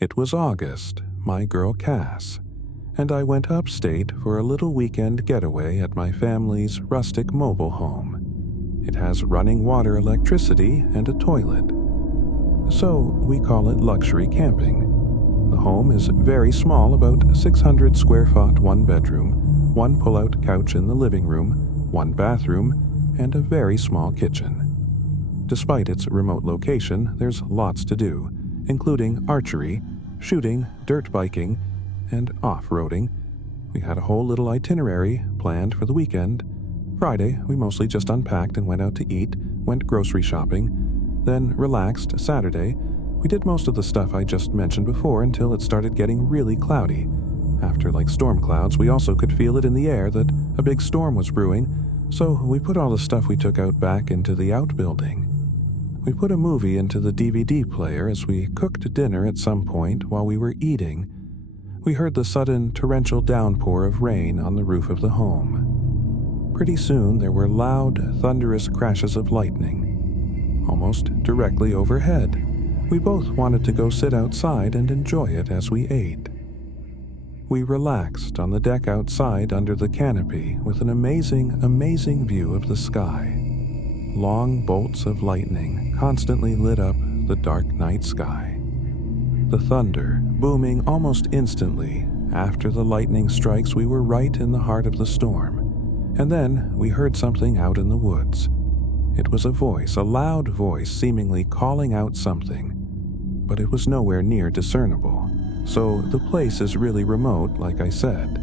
It was August, my girl Cass, and I went upstate for a little weekend getaway at my family's rustic mobile home. It has running water, electricity, and a toilet. So we call it luxury camping. The home is very small, about 600 square foot, one bedroom, one pull-out couch in the living room, one bathroom, and a very small kitchen. Despite its remote location, there's lots to do, including archery, shooting, dirt biking, and off-roading. We had a whole little itinerary planned for the weekend. Friday, we mostly just unpacked and went out to eat, went grocery shopping, then relaxed. Saturday, we did most of the stuff I just mentioned before until it started getting really cloudy. After storm clouds, we also could feel it in the air that a big storm was brewing, so we put all the stuff we took out back into the outbuilding. We put a movie into the DVD player as we cooked dinner. At some point while we were eating, we heard the sudden torrential downpour of rain on the roof of the home. Pretty soon there were loud, thunderous crashes of lightning, almost directly overhead. We both wanted to go sit outside and enjoy it as we ate. We relaxed on the deck outside under the canopy with an amazing view of the sky. Long bolts of lightning constantly lit up the dark night sky. The thunder booming almost instantly. After the lightning strikes, we were right in the heart of the storm. And then we heard something out in the woods. It was a voice, a loud voice, seemingly calling out something. But it was nowhere near discernible. So the place is really remote, like I said.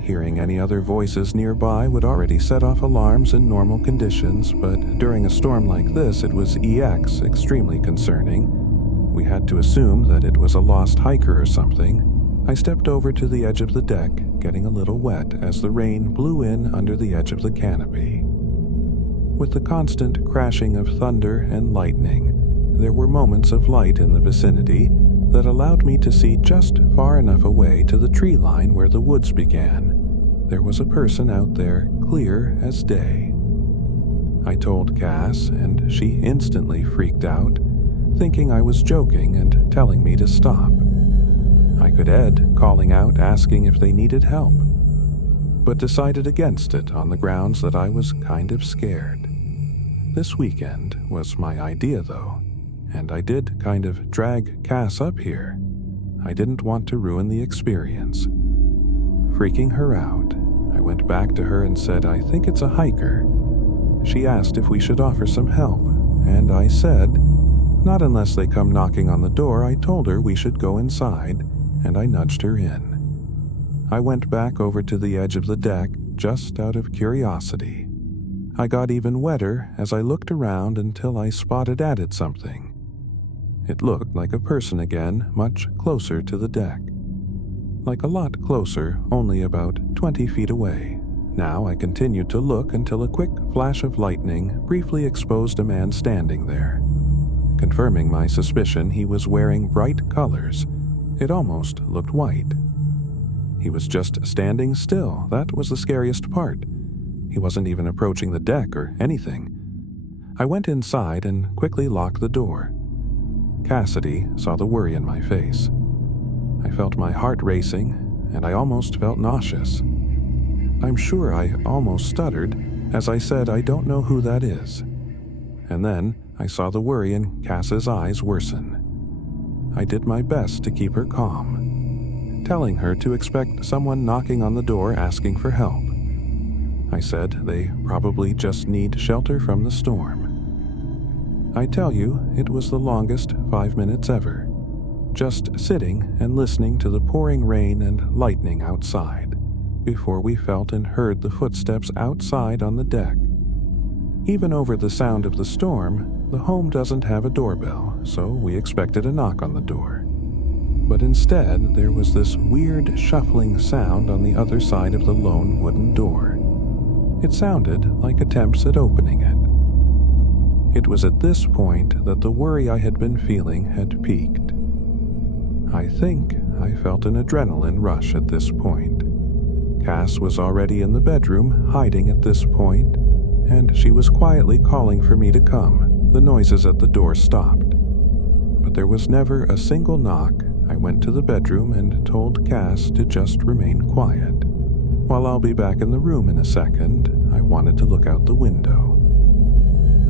Hearing any other voices nearby would already set off alarms in normal conditions, but during a storm like this, it was extremely concerning. We had to assume that it was a lost hiker or something. I stepped over to the edge of the deck, getting a little wet as the rain blew in under the edge of the canopy. With the constant crashing of thunder and lightning, there were moments of light in the vicinity that allowed me to see just far enough away to the tree line where the woods began. There was a person out there, clear as day. I told Cass, and she instantly freaked out, thinking I was joking and telling me to stop. I could Ed calling out, asking if they needed help, but decided against it on the grounds that I was kind of scared. This weekend was my idea, though, and I did kind of drag Cass up here. I didn't want to ruin the experience. Freaking her out, I went back to her and said, "I think it's a hiker." She asked if we should offer some help, and I said, "Not unless they come knocking on the door." I told her we should go inside, and I nudged her in. I went back over to the edge of the deck just out of curiosity. I got even wetter as I looked around until I added something. It looked like a person again, much closer to the deck. Like a lot closer, only about 20 feet away. Now I continued to look until a quick flash of lightning briefly exposed a man standing there. Confirming my suspicion, he was wearing bright colors. It almost looked white. He was just standing still. That was the scariest part. He wasn't even approaching the deck or anything. I went inside and quickly locked the door. Cassidy saw the worry in my face. I felt my heart racing, and I almost felt nauseous. I'm sure I almost stuttered as I said, "I don't know who that is." And then I saw the worry in Cass's eyes worsen. I did my best to keep her calm, telling her to expect someone knocking on the door asking for help. I said they probably just need shelter from the storm. I tell you, it was the longest 5 minutes ever, just sitting and listening to the pouring rain and lightning outside, before we felt and heard the footsteps outside on the deck. Even over the sound of the storm, the home doesn't have a doorbell, so we expected a knock on the door. But instead, there was this weird shuffling sound on the other side of the lone wooden door. It sounded like attempts at opening it. It was at this point that the worry I had been feeling had peaked. I think I felt an adrenaline rush at this point. Cass was already in the bedroom, hiding at this point, and she was quietly calling for me to come. The noises at the door stopped. but there was never a single knock, I went to the bedroom and told Cass to just remain quiet. While I'll be back in the room in a second, I wanted to look out the window.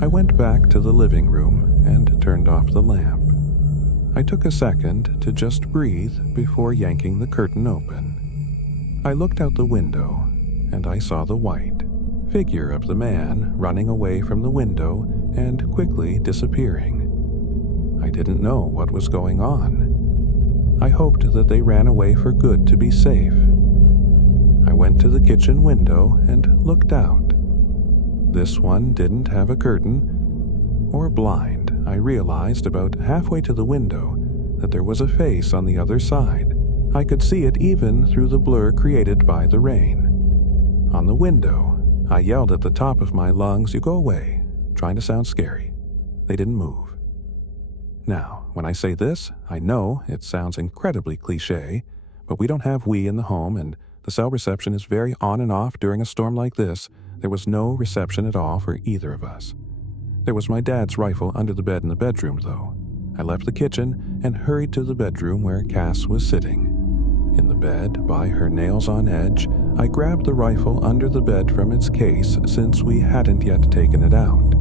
I went back to the living room and turned off the lamp. I took a second to just breathe before yanking the curtain open. I looked out the window, and I saw the white figure of the man running away from the window and quickly disappearing. I didn't know what was going on. I hoped that they ran away for good to be safe. I went to the kitchen window and looked out. This one didn't have a curtain or blind. I realized about halfway to the window that there was a face on the other side. I could see it even through the blur created by the rain. On the window, I yelled at the top of my lungs, "You go away," trying to sound scary. They didn't move. Now, when I say this, I know it sounds incredibly cliché, but we don't have Wii in the home, and the cell reception is very on and off during a storm like this. There was no reception at all for either of us. There was my dad's rifle under the bed in the bedroom, though. I left the kitchen and hurried to the bedroom where Cass was sitting. In the bed, by her nails on edge, I grabbed the rifle under the bed from its case since we hadn't yet taken it out.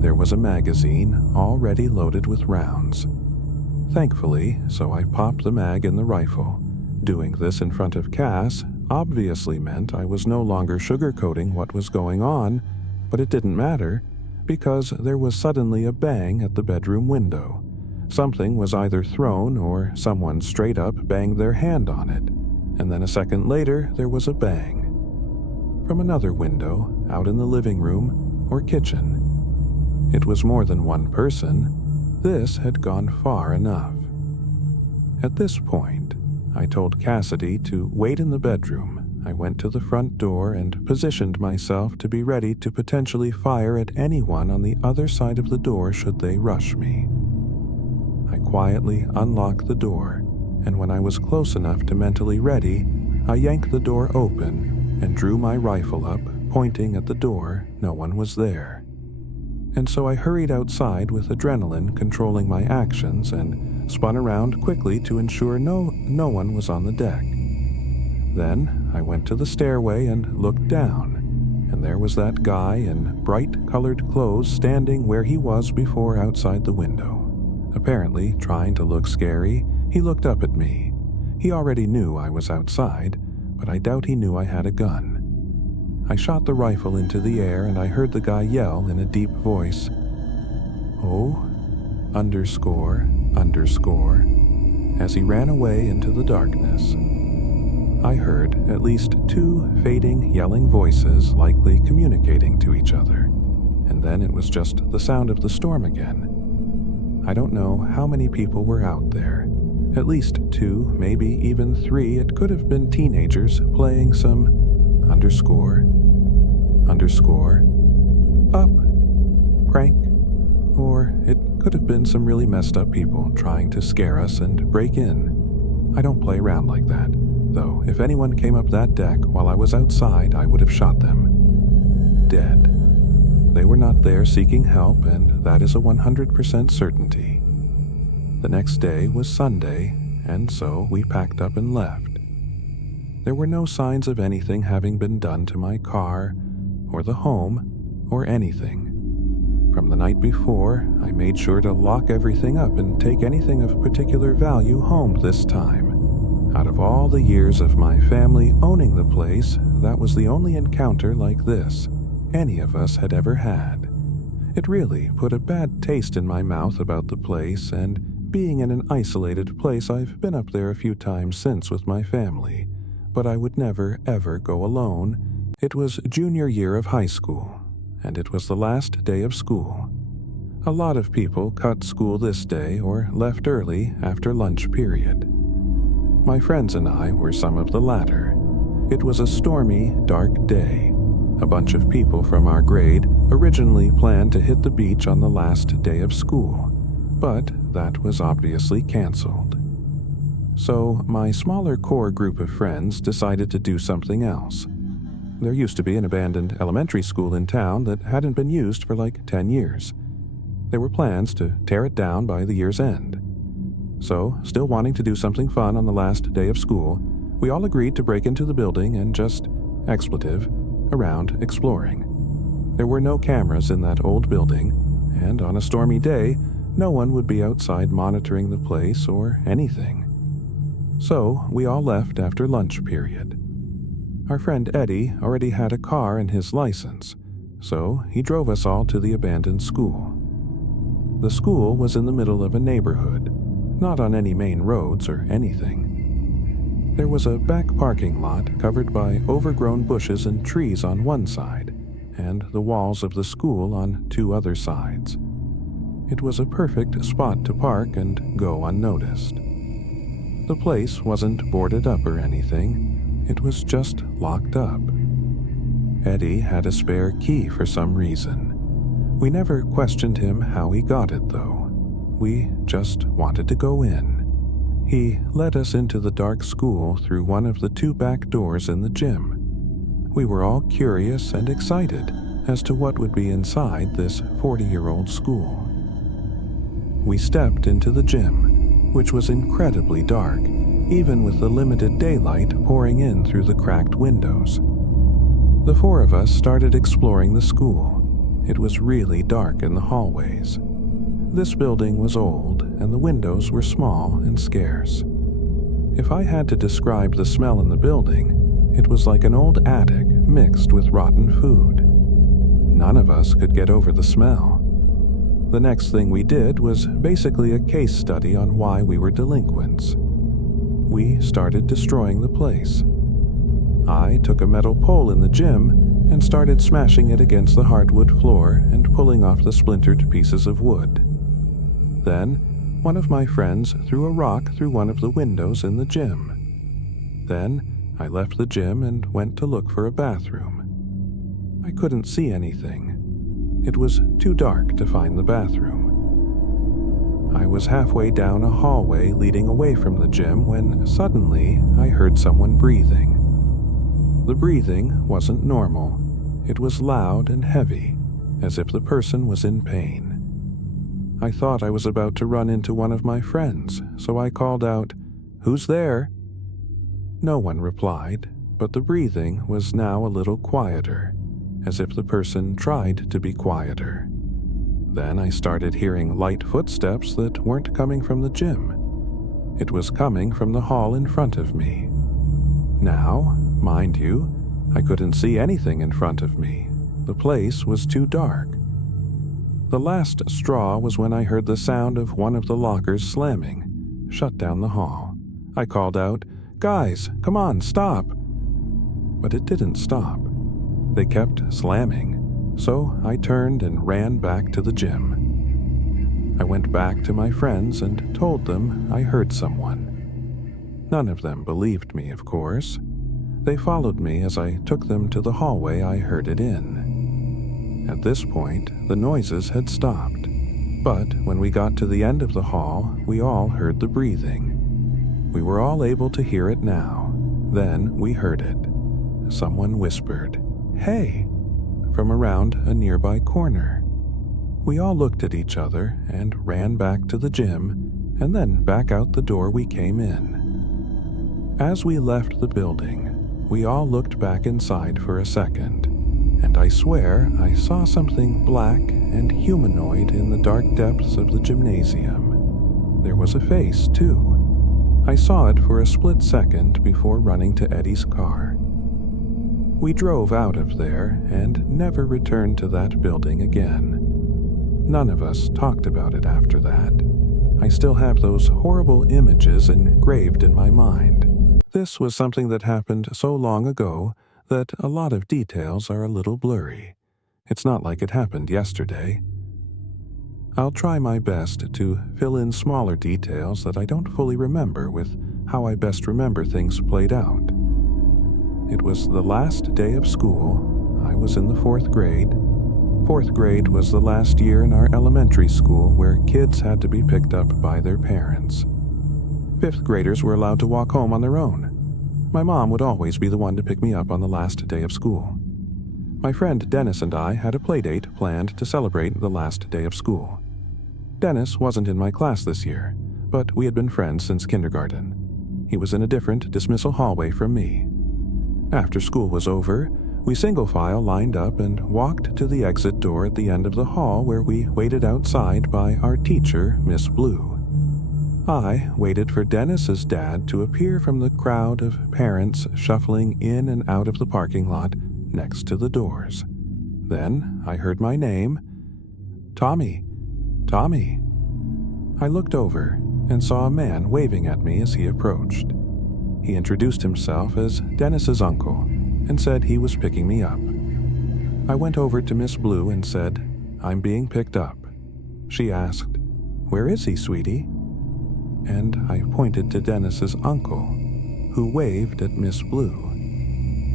There was a magazine already loaded with rounds. Thankfully, so I popped the mag in the rifle. Doing this in front of Cass obviously meant I was no longer sugarcoating what was going on, but it didn't matter because there was suddenly a bang at the bedroom window. Something was either thrown or someone straight up banged their hand on it, and then a second later there was a bang from another window out in the living room or kitchen. It was more than one person. This had gone far enough. At this point, I told Cassidy to wait in the bedroom. I went to the front door and positioned myself to be ready to potentially fire at anyone on the other side of the door should they rush me. I quietly unlocked the door, and when I was close enough to mentally ready, I yanked the door open and drew my rifle up, pointing at the door. No one was there. And so I hurried outside with adrenaline controlling my actions and spun around quickly to ensure no one was on the deck. Then I went to the stairway and looked down, and there was that guy in bright-colored clothes standing where he was before outside the window. Apparently, trying to look scary, he looked up at me. He already knew I was outside, but I doubt he knew I had a gun. I shot the rifle into the air and I heard the guy yell in a deep voice, "Oh, underscore, underscore," as he ran away into the darkness. I heard at least two fading, yelling voices likely communicating to each other, and then it was just the sound of the storm again. I don't know how many people were out there. At least two, maybe even three. It could have been teenagers playing some underscore, underscore, up, prank, or it could have been some really messed up people trying to scare us and break in. I don't play around like that, though if anyone came up that deck while I was outside, I would have shot them. Dead. They were not there seeking help, and that is a 100% certainty. The next day was Sunday, and so we packed up and left. There were no signs of anything having been done to my car, or the home, or anything. From the night before, I made sure to lock everything up and take anything of particular value home this time. Out of all the years of my family owning the place, that was the only encounter like this any of us had ever had. It really put a bad taste in my mouth about the place, and being in an isolated place, I've been up there a few times since with my family, but I would never, ever go alone. It was junior year of high school, and it was the last day of school. A lot of people cut school this day or left early after lunch period. My friends and I were some of the latter. It was a stormy, dark day. A bunch of people from our grade originally planned to hit the beach on the last day of school, but that was obviously canceled. So my smaller core group of friends decided to do something else. There used to be an abandoned elementary school in town that hadn't been used for like 10 years. There were plans to tear it down by the year's end. So, still wanting to do something fun on the last day of school, we all agreed to break into the building and just, expletive, around exploring. There were no cameras in that old building, and on a stormy day, no one would be outside monitoring the place or anything. So, we all left after lunch period. Our friend Eddie already had a car and his license, so he drove us all to the abandoned school. The school was in the middle of a neighborhood, not on any main roads or anything. There was a back parking lot covered by overgrown bushes and trees on one side, and the walls of the school on two other sides. It was a perfect spot to park and go unnoticed. The place wasn't boarded up or anything, it was just locked up. Eddie had a spare key for some reason. We never questioned him how he got it, though. We just wanted to go in. He led us into the dark school through one of the two back doors in the gym. We were all curious and excited as to what would be inside this 40-year-old school. We stepped into the gym, which was incredibly dark, even with the limited daylight pouring in through the cracked windows. The four of us started exploring the school. It was really dark in the hallways. This building was old, and the windows were small and scarce. If I had to describe the smell in the building, it was like an old attic mixed with rotten food. None of us could get over the smell. The next thing we did was basically a case study on why we were delinquents. We started destroying the place. I took a metal pole in the gym and started smashing it against the hardwood floor and pulling off the splintered pieces of wood. Then, one of my friends threw a rock through one of the windows in the gym. Then, I left the gym and went to look for a bathroom. I couldn't see anything. It was too dark to find the bathroom. I was halfway down a hallway leading away from the gym when suddenly I heard someone breathing. The breathing wasn't normal. It was loud and heavy, as if the person was in pain. I thought I was about to run into one of my friends, so I called out, "Who's there?" No one replied, but the breathing was now a little quieter, as if the person tried to be quieter. Then I started hearing light footsteps that weren't coming from the gym. It was coming from the hall in front of me. Now, mind you, I couldn't see anything in front of me. The place was too dark. The last straw was when I heard the sound of one of the lockers slamming, shut down the hall. I called out, "Guys, come on, stop!" But it didn't stop. They kept slamming, so I turned and ran back to the gym. I went back to my friends and told them I heard someone. None of them believed me, of course. They followed me as I took them to the hallway I heard it in. At this point, the noises had stopped, but when we got to the end of the hall, we all heard the breathing. We were all able to hear it now. Then we heard it. Someone whispered, "Hey!" from around a nearby corner. We all looked at each other and ran back to the gym, and then back out the door we came in. As we left the building, we all looked back inside for a second, and I swear I saw something black and humanoid in the dark depths of the gymnasium. There was a face, too. I saw it for a split second before running to Eddie's car. We drove out of there and never returned to that building again. None of us talked about it after that. I still have those horrible images engraved in my mind. This was something that happened so long ago that a lot of details are a little blurry. It's not like it happened yesterday. I'll try my best to fill in smaller details that I don't fully remember with how I best remember things played out. It was the last day of school. I was in the 4th grade. 4th grade was the last year in our elementary school where kids had to be picked up by their parents. 5th graders were allowed to walk home on their own. My mom would always be the one to pick me up on the last day of school. My friend Dennis and I had a playdate planned to celebrate the last day of school. Dennis wasn't in my class this year, but we had been friends since kindergarten. He was in a different dismissal hallway from me. After school was over, we single file lined up and walked to the exit door at the end of the hall where we waited outside by our teacher, Miss Blue. I waited for Dennis's dad to appear from the crowd of parents shuffling in and out of the parking lot next to the doors. Then I heard my name, Tommy. Tommy. I looked over and saw a man waving at me as he approached. He introduced himself as Dennis's uncle and said he was picking me up. I went over to Miss Blue and said, "I'm being picked up." She asked, "Where is he, sweetie?" And I pointed to Dennis's uncle, who waved at Miss Blue.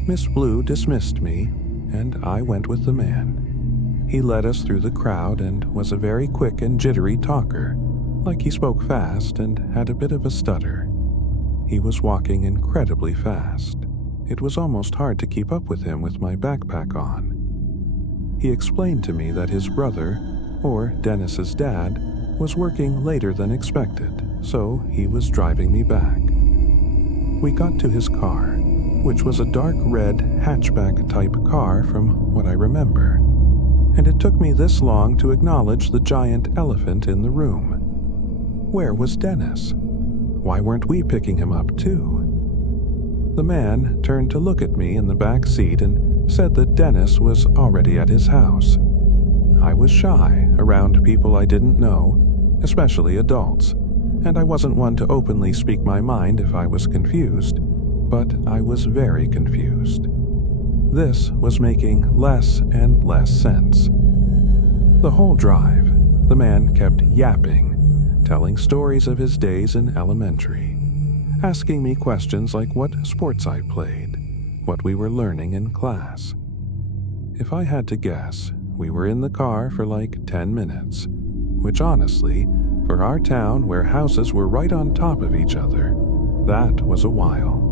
Miss Blue dismissed me, and I went with the man. He led us through the crowd and was a very quick and jittery talker, like he spoke fast and had a bit of a stutter. He was walking incredibly fast. It was almost hard to keep up with him with my backpack on. He explained to me that his brother, or Dennis's dad, was working later than expected, so he was driving me back. We got to his car, which was a dark red hatchback-type car from what I remember, and it took me this long to acknowledge the giant elephant in the room. Where was Dennis? Why weren't we picking him up too? The man turned to look at me in the back seat and said that Dennis was already at his house. I was shy around people I didn't know, especially adults, and I wasn't one to openly speak my mind if I was confused, but I was very confused. This was making less and less sense. The whole drive, the man kept yapping, telling stories of his days in elementary, asking me questions like what sports I played, what we were learning in class. If I had to guess, we were in the car for like 10 minutes, which honestly, for our town where houses were right on top of each other, that was a while.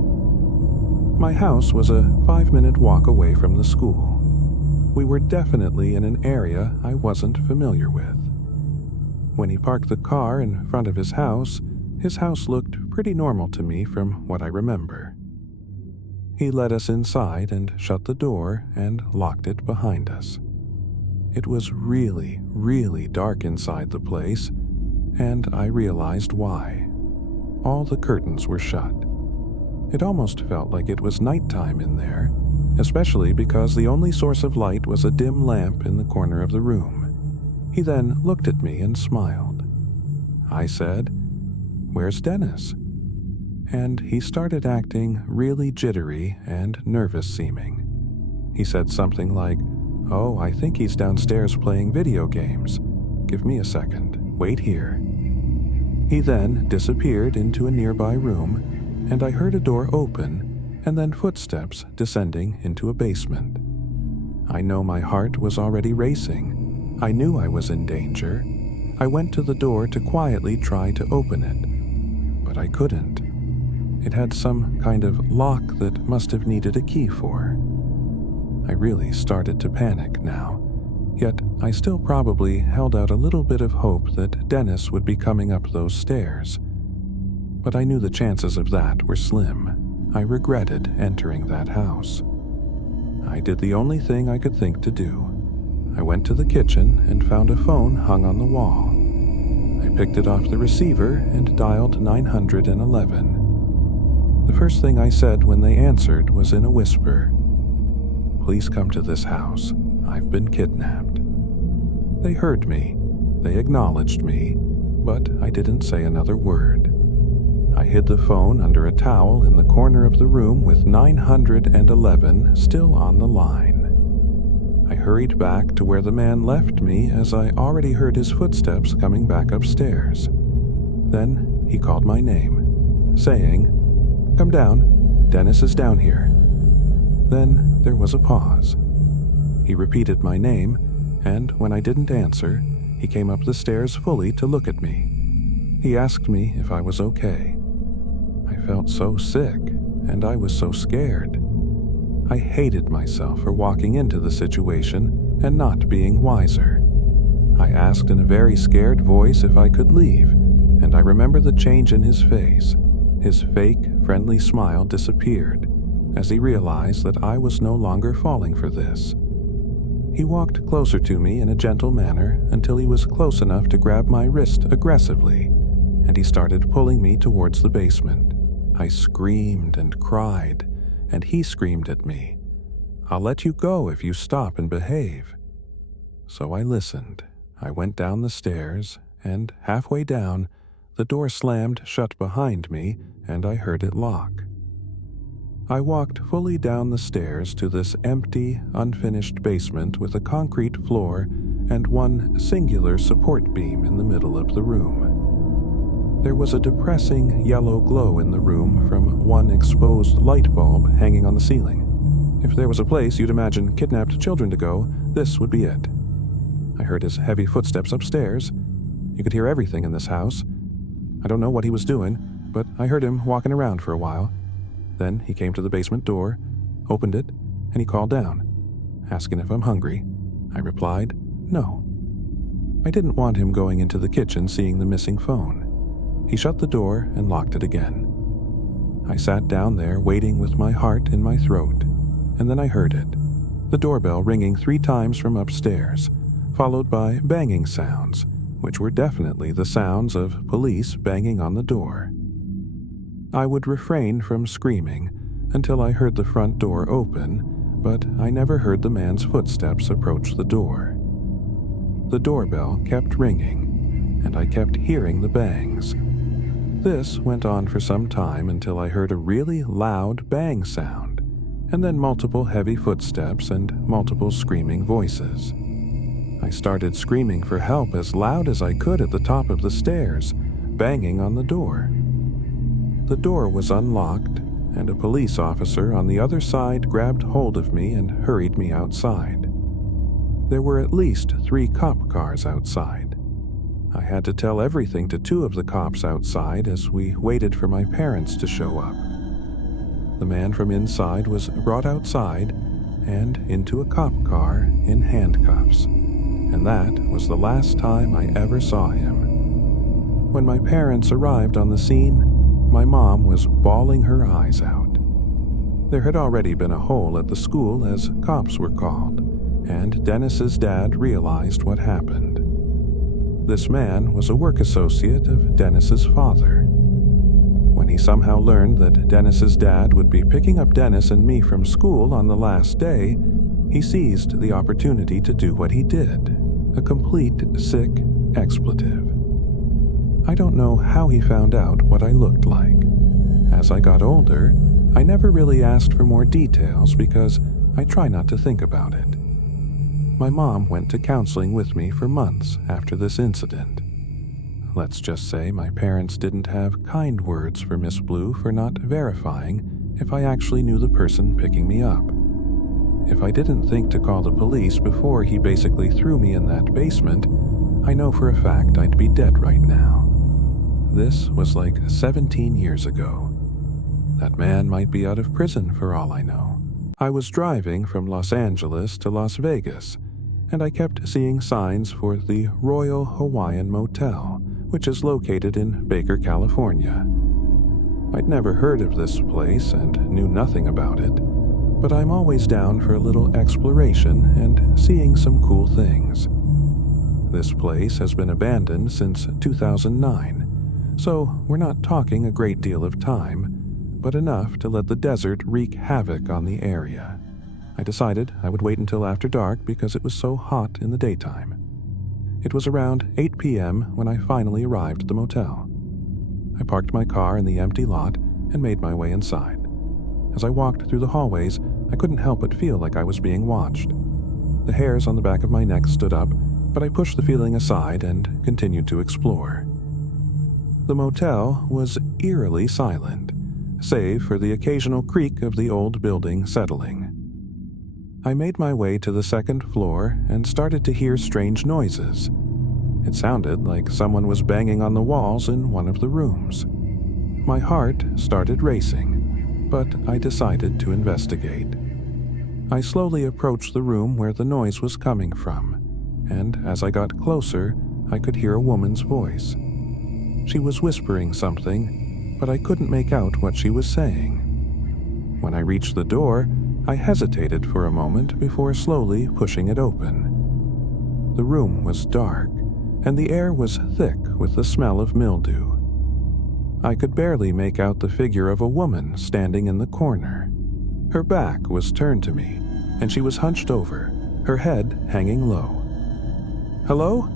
My house was a 5-minute walk away from the school. We were definitely in an area I wasn't familiar with. When he parked the car in front of his house looked pretty normal to me from what I remember. He led us inside and shut the door and locked it behind us. It was really, really dark inside the place, and I realized why. All the curtains were shut. It almost felt like it was nighttime in there, especially because the only source of light was a dim lamp in the corner of the room. He then looked at me and smiled. I said, "Where's Dennis?" And he started acting really jittery and nervous seeming. He said something like, "Oh, I think he's downstairs playing video games. Give me a second. Wait here." He then disappeared into a nearby room, and I heard a door open and then footsteps descending into a basement. I know my heart was already racing. I knew I was in danger. I went to the door to quietly try to open it, but I couldn't. It had some kind of lock that must have needed a key for. I really started to panic now, yet I still probably held out a little bit of hope that Dennis would be coming up those stairs. But I knew the chances of that were slim. I regretted entering that house. I did the only thing I could think to do. I went to the kitchen and found a phone hung on the wall. I picked it off the receiver and dialed 911. The first thing I said when they answered was in a whisper, "Please come to this house. I've been kidnapped." They heard me. They acknowledged me, but I didn't say another word. I hid the phone under a towel in the corner of the room with 911 still on the line. I hurried back to where the man left me as I already heard his footsteps coming back upstairs. Then he called my name, saying, "Come down, Dennis is down here." Then there was a pause. He repeated my name, and when I didn't answer, he came up the stairs fully to look at me. He asked me if I was okay. I felt so sick, and I was so scared. I hated myself for walking into the situation and not being wiser. I asked in a very scared voice if I could leave, and I remember the change in his face. His fake, friendly smile disappeared as he realized that I was no longer falling for this. He walked closer to me in a gentle manner until he was close enough to grab my wrist aggressively, and he started pulling me towards the basement. I screamed and cried, and he screamed at me, "I'll let you go if you stop and behave." So I listened. I went down the stairs, and halfway down, the door slammed shut behind me, and I heard it lock. I walked fully down the stairs to this empty, unfinished basement with a concrete floor and one singular support beam in the middle of the room. There was a depressing yellow glow in the room from one exposed light bulb hanging on the ceiling. If there was a place you'd imagine kidnapped children to go, this would be it. I heard his heavy footsteps upstairs. You could hear everything in this house. I don't know what he was doing, but I heard him walking around for a while. Then he came to the basement door, opened it, and he called down, asking if I'm hungry. I replied, no. I didn't want him going into the kitchen seeing the missing phone. He shut the door and locked it again. I sat down there waiting with my heart in my throat, and then I heard it, the doorbell ringing 3 times from upstairs, followed by banging sounds, which were definitely the sounds of police banging on the door. I would refrain from screaming until I heard the front door open, but I never heard the man's footsteps approach the door. The doorbell kept ringing, and I kept hearing the bangs. This went on for some time until I heard a really loud bang sound, and then multiple heavy footsteps and multiple screaming voices. I started screaming for help as loud as I could at the top of the stairs, banging on the door. The door was unlocked, and a police officer on the other side grabbed hold of me and hurried me outside. There were at least 3 cop cars outside. I had to tell everything to 2 of the cops outside as we waited for my parents to show up. The man from inside was brought outside and into a cop car in handcuffs, and that was the last time I ever saw him. When my parents arrived on the scene, my mom was bawling her eyes out. There had already been a hole at the school as cops were called, and Dennis's dad realized what happened. This man was a work associate of Dennis's father. When he somehow learned that Dennis's dad would be picking up Dennis and me from school on the last day, he seized the opportunity to do what he did, a complete sick expletive. I don't know how he found out what I looked like. As I got older, I never really asked for more details because I try not to think about it. My mom went to counseling with me for months after this incident. Let's just say my parents didn't have kind words for Miss Blue for not verifying if I actually knew the person picking me up. If I didn't think to call the police before he basically threw me in that basement, I know for a fact I'd be dead right now. This was like 17 years ago. That man might be out of prison for all I know. I was driving from Los Angeles to Las Vegas, and I kept seeing signs for the Royal Hawaiian Motel, which is located in Baker, California. I'd never heard of this place and knew nothing about it, but I'm always down for a little exploration and seeing some cool things. This place has been abandoned since 2009, so we're not talking a great deal of time, but enough to let the desert wreak havoc on the area. I decided I would wait until after dark because it was so hot in the daytime. It was around 8 p.m. when I finally arrived at the motel. I parked my car in the empty lot and made my way inside. As I walked through the hallways, I couldn't help but feel like I was being watched. The hairs on the back of my neck stood up, but I pushed the feeling aside and continued to explore. The motel was eerily silent, save for the occasional creak of the old building settling. I made my way to the second floor and started to hear strange noises. It sounded like someone was banging on the walls in one of the rooms. My heart started racing, but I decided to investigate. I slowly approached the room where the noise was coming from, and as I got closer, I could hear a woman's voice. She was whispering something, but I couldn't make out what she was saying. When I reached the door, I hesitated for a moment before slowly pushing it open. The room was dark, and the air was thick with the smell of mildew. I could barely make out the figure of a woman standing in the corner. Her back was turned to me, and she was hunched over, her head hanging low. "Hello?"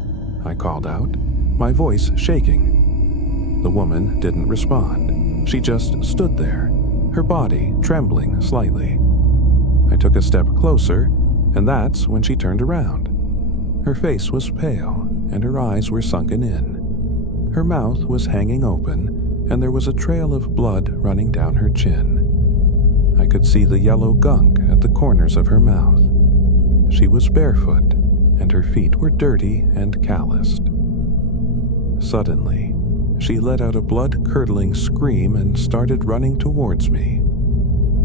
I called out, my voice shaking. The woman didn't respond. She just stood there, her body trembling slightly. I took a step closer, and that's when she turned around. Her face was pale, and her eyes were sunken in. Her mouth was hanging open, and there was a trail of blood running down her chin. I could see the yellow gunk at the corners of her mouth. She was barefoot, and her feet were dirty and calloused. Suddenly, she let out a blood-curdling scream and started running towards me.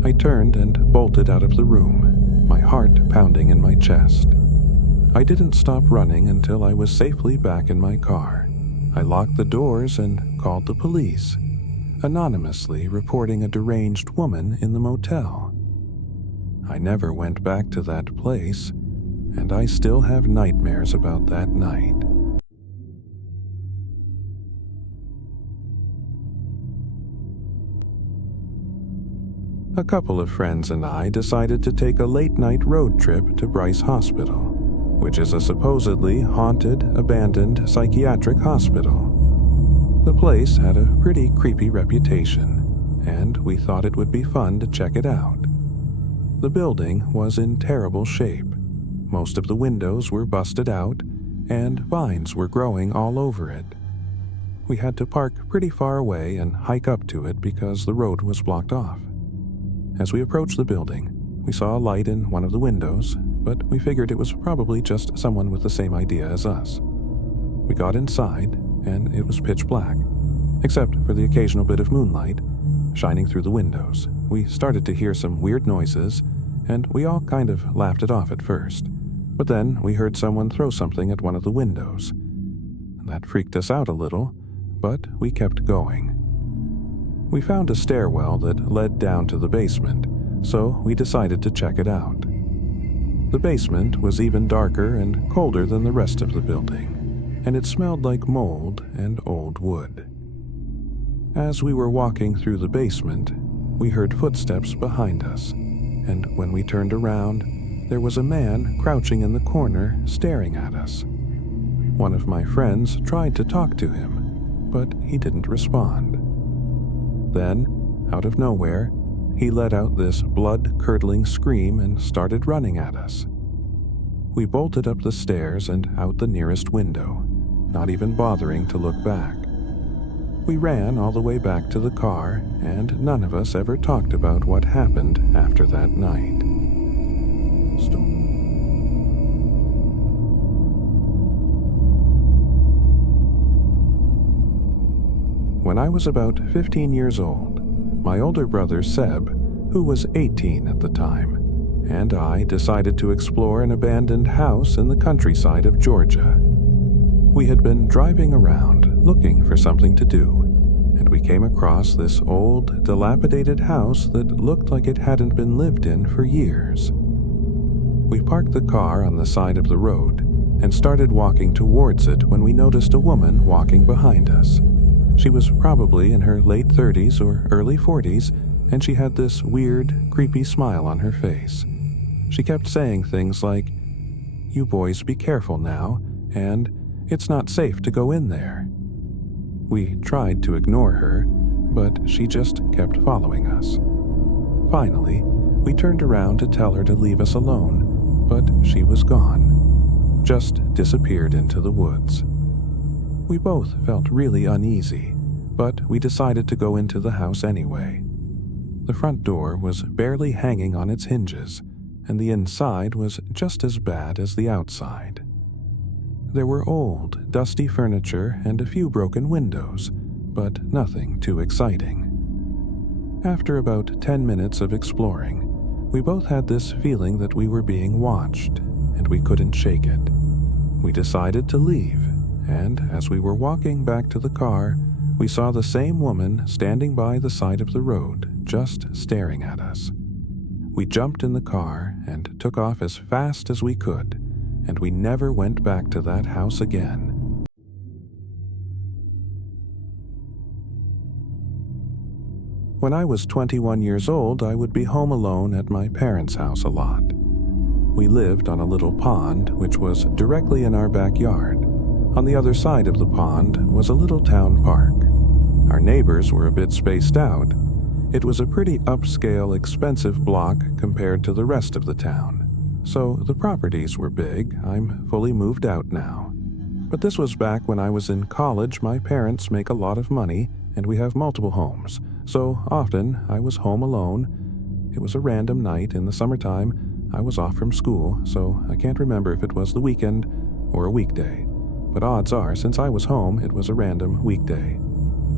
I turned and bolted out of the room, my heart pounding in my chest. I didn't stop running until I was safely back in my car. I locked the doors and called the police, anonymously reporting a deranged woman in the motel. I never went back to that place, and I still have nightmares about that night. A couple of friends and I decided to take a late-night road trip to Bryce Hospital, which is a supposedly haunted, abandoned psychiatric hospital. The place had a pretty creepy reputation, and we thought it would be fun to check it out. The building was in terrible shape. Most of the windows were busted out, and vines were growing all over it. We had to park pretty far away and hike up to it because the road was blocked off. As we approached the building, we saw a light in one of the windows, but we figured it was probably just someone with the same idea as us. We got inside, and it was pitch black, except for the occasional bit of moonlight shining through the windows. We started to hear some weird noises, and we all kind of laughed it off at first. But then we heard someone throw something at one of the windows. That freaked us out a little, but we kept going. We found a stairwell that led down to the basement, so we decided to check it out. The basement was even darker and colder than the rest of the building, and it smelled like mold and old wood. As we were walking through the basement, we heard footsteps behind us, and when we turned around, there was a man crouching in the corner staring at us. One of my friends tried to talk to him, but he didn't respond. Then, out of nowhere, he let out this blood-curdling scream and started running at us. We bolted up the stairs and out the nearest window, not even bothering to look back. We ran all the way back to the car, and none of us ever talked about what happened after that night. When I was about 15 years old, my older brother Seb, who was 18 at the time, and I decided to explore an abandoned house in the countryside of Georgia. We had been driving around looking for something to do, and we came across this old, dilapidated house that looked like it hadn't been lived in for years. We parked the car on the side of the road and started walking towards it when we noticed a woman walking behind us. She was probably in her late 30s or early 40s, and she had this weird, creepy smile on her face. She kept saying things like, "You boys be careful now," and "It's not safe to go in there." We tried to ignore her, but she just kept following us. Finally, we turned around to tell her to leave us alone, but she was gone, just disappeared into the woods. We both felt really uneasy, but we decided to go into the house anyway. The front door was barely hanging on its hinges, and the inside was just as bad as the outside. There were old, dusty furniture and a few broken windows, but nothing too exciting. After about 10 minutes of exploring, we both had this feeling that we were being watched, and we couldn't shake it. We decided to leave, and as we were walking back to the car, we saw the same woman standing by the side of the road, just staring at us. We jumped in the car and took off as fast as we could, and we never went back to that house again. When I was 21 years old, I would be home alone at my parents' house a lot. We lived on a little pond, which was directly in our backyard. On the other side of the pond was a little town park. Our neighbors were a bit spaced out. It was a pretty upscale, expensive block compared to the rest of the town. So the properties were big. I'm fully moved out now. But this was back when I was in college. My parents make a lot of money, and we have multiple homes. So often I was home alone. It was a random night in the summertime. I was off from school, so I can't remember if it was the weekend or a weekday. But odds are, since I was home, it was a random weekday.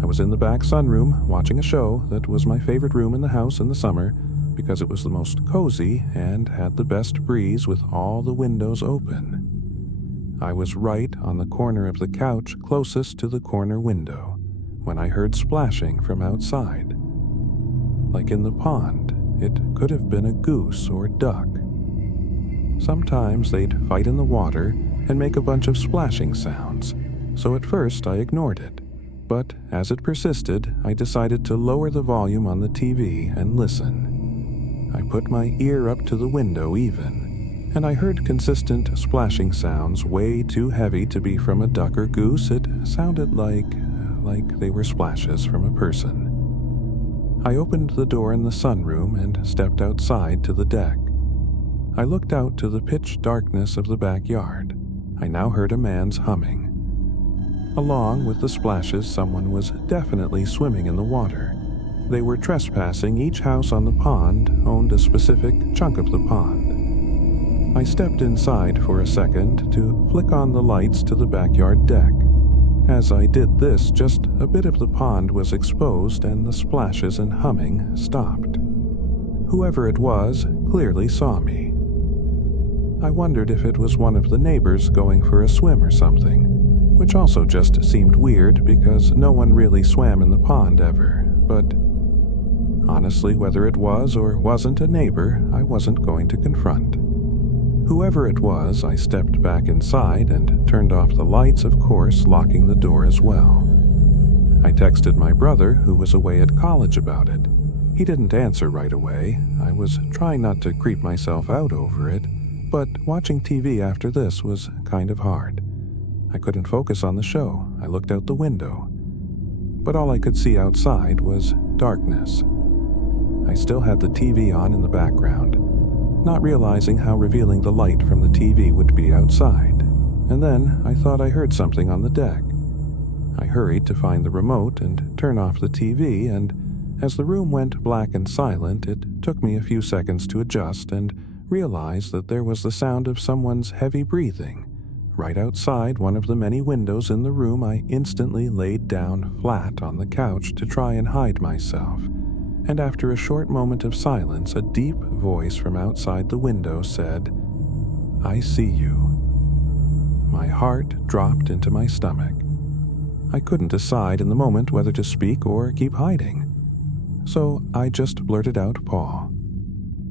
I was in the back sunroom watching a show that was my favorite room in the house in the summer because it was the most cozy and had the best breeze with all the windows open. I was right on the corner of the couch closest to the corner window when I heard splashing from outside. Like in the pond, it could have been a goose or duck. Sometimes they'd fight in the water and make a bunch of splashing sounds, so at first I ignored it. But as it persisted, I decided to lower the volume on the TV and listen. I put my ear up to the window even, and I heard consistent splashing sounds way too heavy to be from a duck or goose. It sounded like they were splashes from a person. I opened the door in the sunroom and stepped outside to the deck. I looked out to the pitch darkness of the backyard. I now heard a man's humming. Along with the splashes, someone was definitely swimming in the water. They were trespassing. Each house on the pond owned a specific chunk of the pond. I stepped inside for a second to flick on the lights to the backyard deck. As I did this, just a bit of the pond was exposed and the splashes and humming stopped. Whoever it was clearly saw me. I wondered if it was one of the neighbors going for a swim or something, which also just seemed weird because no one really swam in the pond ever. But honestly, whether it was or wasn't a neighbor, I wasn't going to confront. Whoever it was, I stepped back inside and turned off the lights, of course, locking the door as well. I texted my brother, who was away at college, about it. He didn't answer right away. I was trying not to creep myself out over it, but watching TV after this was kind of hard. I couldn't focus on the show. I looked out the window, but all I could see outside was darkness. I still had the TV on in the background, not realizing how revealing the light from the TV would be outside. And then I thought I heard something on the deck. I hurried to find the remote and turn off the TV, and as the room went black and silent, it took me a few seconds to adjust and realize that there was the sound of someone's heavy breathing. Right outside one of the many windows in the room, I instantly laid down flat on the couch to try and hide myself. And after a short moment of silence, a deep voice from outside the window said, "I see you." My heart dropped into my stomach. I couldn't decide in the moment whether to speak or keep hiding. So I just blurted out, "Paul,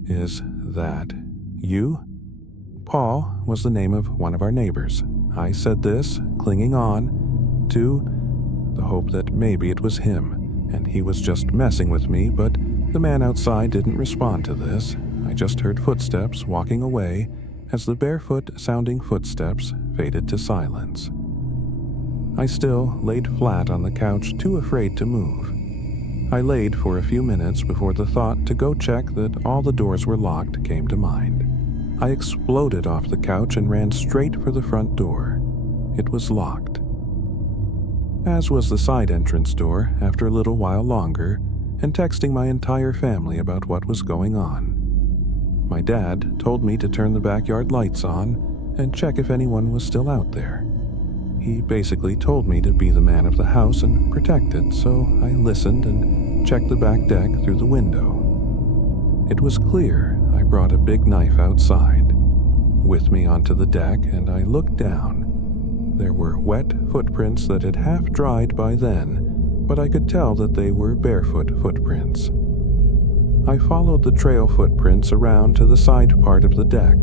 is that you?" Paul was the name of one of our neighbors. I said this, clinging on to the hope that maybe it was him, and he was just messing with me, but the man outside didn't respond to this. I just heard footsteps walking away as the barefoot-sounding footsteps faded to silence. I still laid flat on the couch, too afraid to move. I laid for a few minutes before the thought to go check that all the doors were locked came to mind. I exploded off the couch and ran straight for the front door. It was locked, as was the side entrance door after a little while longer, and texting my entire family about what was going on. My dad told me to turn the backyard lights on and check if anyone was still out there. He basically told me to be the man of the house and protect it, so I listened and checked the back deck through the window. It was clear. I brought a big knife outside with me onto the deck, and I looked down. There were wet footprints that had half dried by then, but I could tell that they were barefoot footprints. I followed the trail footprints around to the side part of the deck,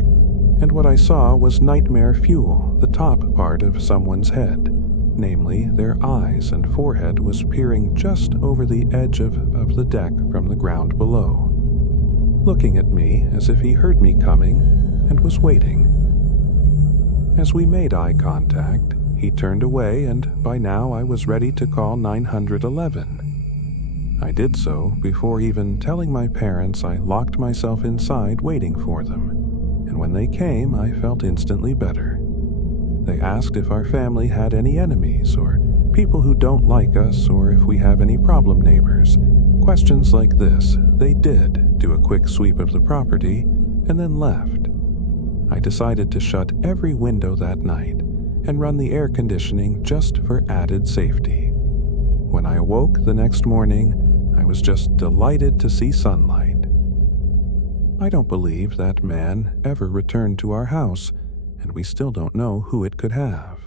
and what I saw was nightmare fuel, the top part of someone's head. Namely, their eyes and forehead was peering just over the edge of the deck from the ground below, looking at me as if he heard me coming and was waiting. As we made eye contact, he turned away, and by now I was ready to call 911. I did so before even telling my parents. I locked myself inside waiting for them, and when they came, I felt instantly better. They asked if our family had any enemies, or people who don't like us, or if we have any problem neighbors. Questions like this. They did do a quick sweep of the property, and then left. I decided to shut every window that night and run the air conditioning just for added safety. When I awoke the next morning, I was just delighted to see sunlight. I don't believe that man ever returned to our house, and we still don't know who it could have.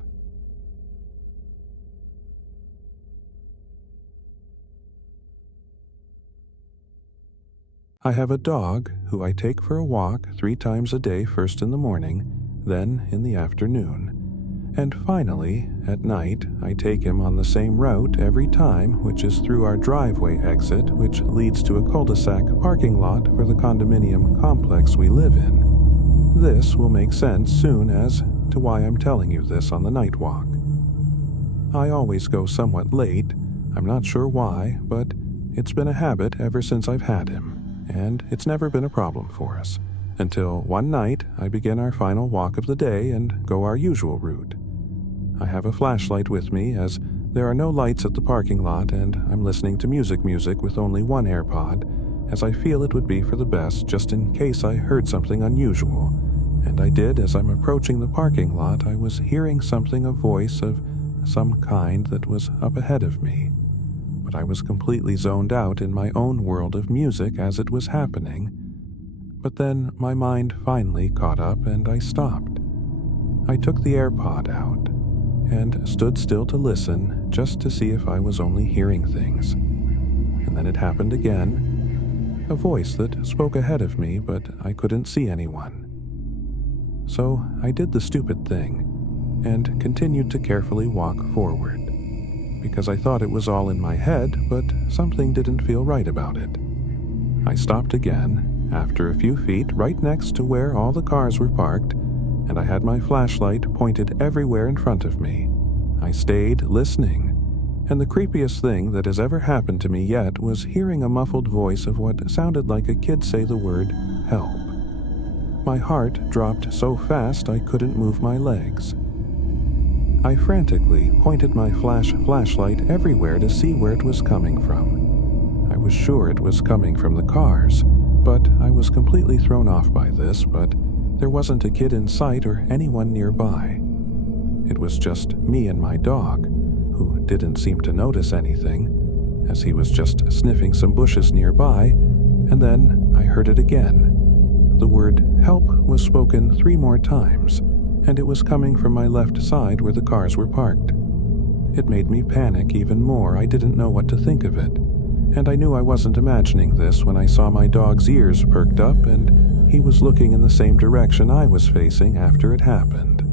I have a dog who I take for a walk 3 times a day, first in the morning, then in the afternoon. And finally, at night, I take him on the same route every time, which is through our driveway exit, which leads to a cul-de-sac parking lot for the condominium complex we live in. This will make sense soon as to why I'm telling you this on the night walk. I always go somewhat late. I'm not sure why, but it's been a habit ever since I've had him, and it's never been a problem for us, until one night I begin our final walk of the day and go our usual route. I have a flashlight with me as there are no lights at the parking lot, and I'm listening to music with only one AirPod, as I feel it would be for the best just in case I heard something unusual. And I did. As I'm approaching the parking lot, I was hearing something, a voice of some kind that was up ahead of me. But I was completely zoned out in my own world of music as it was happening. But then my mind finally caught up and I stopped. I took the AirPod out and stood still to listen, just to see if I was only hearing things. And then it happened again, a voice that spoke ahead of me, but I couldn't see anyone. So I did the stupid thing and continued to carefully walk forward, because I thought it was all in my head, but something didn't feel right about it. I stopped again, after a few feet, right next to where all the cars were parked, and I had my flashlight pointed everywhere in front of me. I stayed listening, and the creepiest thing that has ever happened to me yet was hearing a muffled voice of what sounded like a kid say the word, "help." My heart dropped so fast I couldn't move my legs. I frantically pointed my flashlight everywhere to see where it was coming from. I was sure it was coming from the cars, but I was completely thrown off by this, but there wasn't a kid in sight or anyone nearby. It was just me and my dog, who didn't seem to notice anything, as he was just sniffing some bushes nearby, and then I heard it again. The word "help" was spoken 3 more times, and it was coming from my left side where the cars were parked. It made me panic even more. I didn't know what to think of it, and I knew I wasn't imagining this when I saw my dog's ears perked up and he was looking in the same direction I was facing after it happened.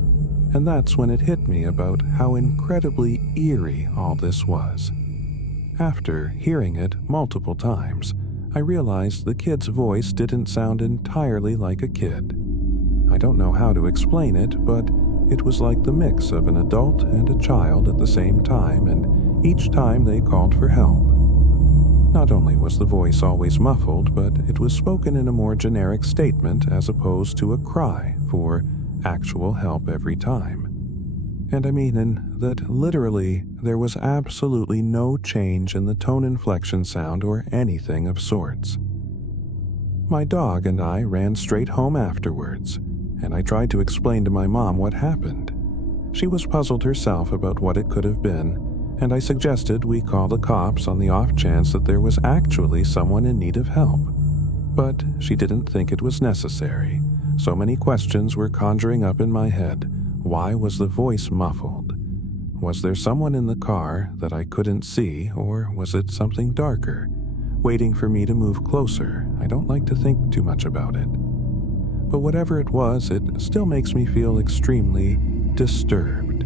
And that's when it hit me about how incredibly eerie all this was. After hearing it multiple times, I realized the kid's voice didn't sound entirely like a kid. I don't know how to explain it, but it was like the mix of an adult and a child at the same time, and each time they called for help. Not only was the voice always muffled, but it was spoken in a more generic statement as opposed to a cry for actual help every time. And I mean in that literally there was absolutely no change in the tone inflection sound or anything of sorts. My dog and I ran straight home afterwards, and I tried to explain to my mom what happened. She was puzzled herself about what it could have been, and I suggested we call the cops on the off chance that there was actually someone in need of help. But she didn't think it was necessary. So many questions were conjuring up in my head. Why was the voice muffled? Was there someone in the car that I couldn't see, or was it something darker, waiting for me to move closer? I don't like to think too much about it. But whatever it was, it still makes me feel extremely disturbed.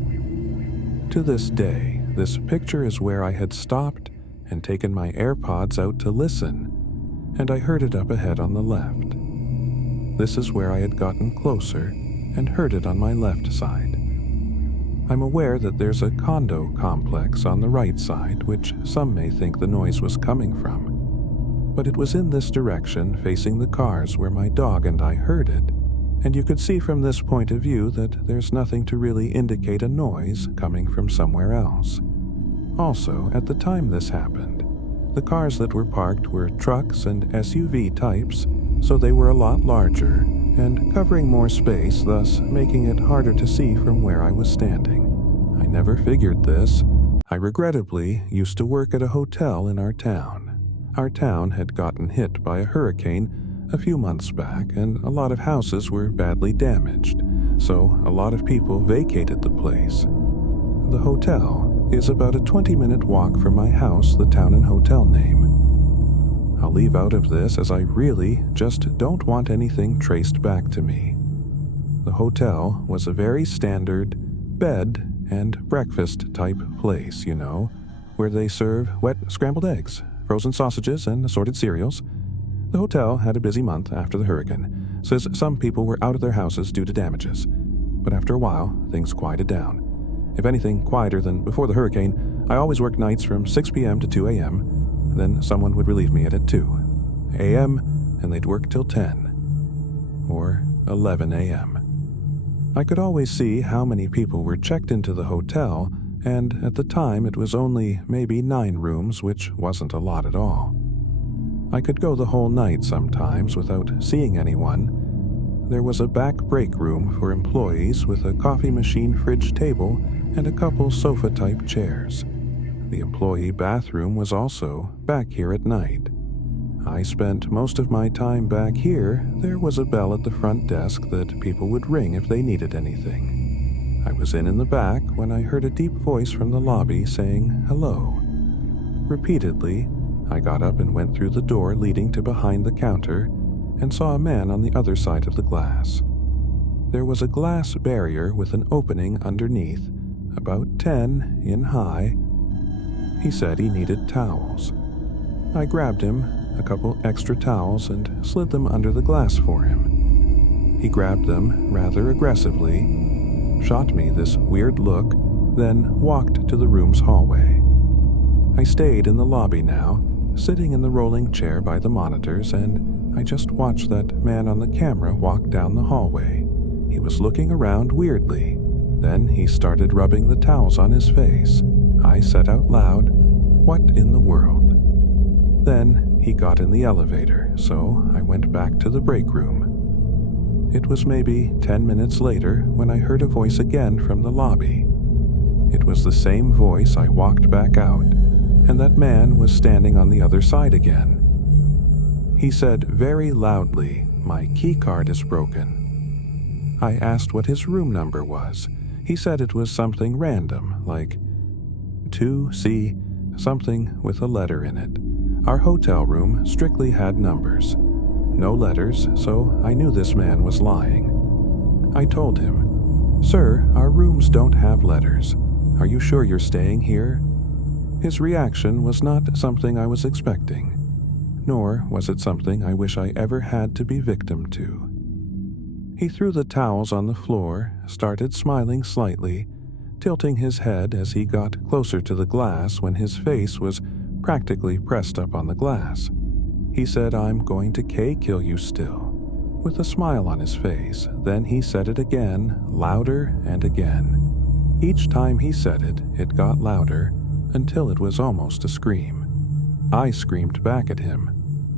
To this day, this picture is where I had stopped and taken my AirPods out to listen, and I heard it up ahead on the left. This is where I had gotten closer and heard it on my left side. I'm aware that there's a condo complex on the right side, which some may think the noise was coming from. But it was in this direction, facing the cars, where my dog and I heard it, and you could see from this point of view that there's nothing to really indicate a noise coming from somewhere else. Also, at the time this happened, the cars that were parked were trucks and SUV types, so they were a lot larger and covering more space, thus making it harder to see from where I was standing. I never figured this. I regrettably used to work at a hotel in our town. Our town had gotten hit by a hurricane a few months back, and a lot of houses were badly damaged, so a lot of people vacated the place. The hotel is about a 20-minute walk from my house, the town and hotel name. I'll leave out of this as I really just don't want anything traced back to me. The hotel was a very standard bed and breakfast type place, where they serve wet scrambled eggs, frozen sausages, and assorted cereals. The hotel had a busy month after the hurricane, says some people were out of their houses due to damages. But after a while, things quieted down. If anything, quieter than before the hurricane. I always worked nights from 6 p.m. to 2 a.m., then someone would relieve me at 2 a.m., and they'd work till 10 or 11 a.m. I could always see how many people were checked into the hotel, and at the time it was only maybe 9 rooms, which wasn't a lot at all. I could go the whole night sometimes without seeing anyone. There was a back break room for employees with a coffee machine fridge table and a couple sofa-type chairs. The employee bathroom was also back here at night. I spent most of my time back here. There was a bell at the front desk that people would ring if they needed anything. I was in the back when I heard a deep voice from the lobby saying hello. Repeatedly, I got up and went through the door leading to behind the counter and saw a man on the other side of the glass. There was a glass barrier with an opening underneath, about 10 in high. He said he needed towels. I grabbed him a couple extra towels and slid them under the glass for him. He grabbed them rather aggressively, shot me this weird look, then walked to the room's hallway. I stayed in the lobby now, sitting in the rolling chair by the monitors, and I just watched that man on the camera walk down the hallway. He was looking around weirdly. Then he started rubbing the towels on his face. I said out loud, "What in the world?" Then he got in the elevator, so I went back to the break room. It was maybe 10 minutes later when I heard a voice again from the lobby. It was the same voice. I walked back out, and that man was standing on the other side again. He said very loudly, "My key card is broken." I asked what his room number was. He said it was something random, like 2C, something with a letter in it. Our hotel room strictly had numbers. No letters, so I knew this man was lying. I told him, "Sir, our rooms don't have letters. Are you sure you're staying here?" His reaction was not something I was expecting, nor was it something I wish I ever had to be victim to. He threw the towels on the floor, started smiling slightly, tilting his head as he got closer to the glass when his face was practically pressed up on the glass. He said, "I'm going to kill you still," with a smile on his face. Then he said it again, louder and again. Each time he said it, it got louder until it was almost a scream. I screamed back at him,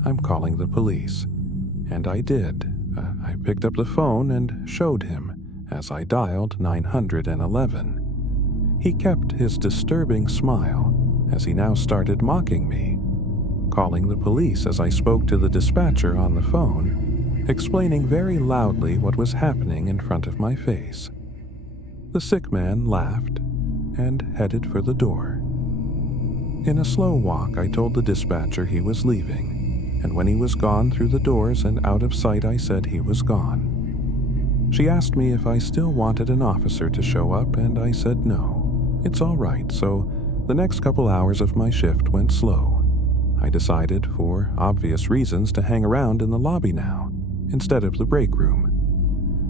"I'm calling the police." And I did. I picked up the phone and showed him as I dialed 911. He kept his disturbing smile as he now started mocking me, calling the police as I spoke to the dispatcher on the phone, explaining very loudly what was happening in front of my face. The sick man laughed and headed for the door. In a slow walk, I told the dispatcher he was leaving, and when he was gone through the doors and out of sight, I said he was gone. She asked me if I still wanted an officer to show up, and I said no. It's all right, so the next couple hours of my shift went slow. I decided, for obvious reasons, to hang around in the lobby now, instead of the break room.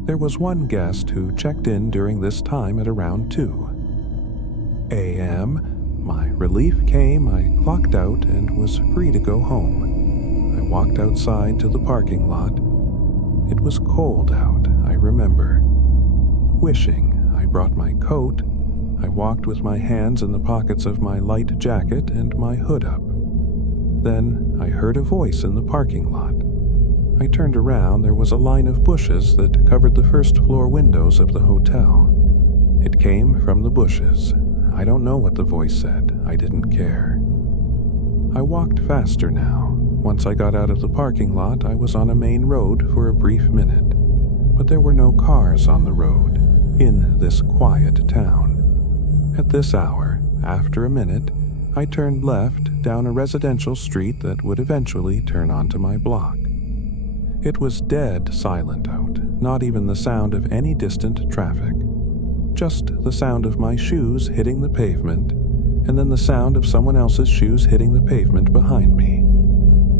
There was one guest who checked in during this time at around 2 a.m. My relief came, I clocked out and was free to go home. I walked outside to the parking lot. It was cold out, I remember. Wishing I brought my coat, I walked with my hands in the pockets of my light jacket and my hood up. Then I heard a voice in the parking lot. I turned around. There was a line of bushes that covered the first-floor windows of the hotel. It came from the bushes. I don't know what the voice said. I didn't care. I walked faster now. Once I got out of the parking lot, I was on a main road for a brief minute. But there were no cars on the road, in this quiet town. At this hour, after a minute, I turned left down a residential street that would eventually turn onto my block. It was dead silent out, not even the sound of any distant traffic. Just the sound of my shoes hitting the pavement, and then the sound of someone else's shoes hitting the pavement behind me.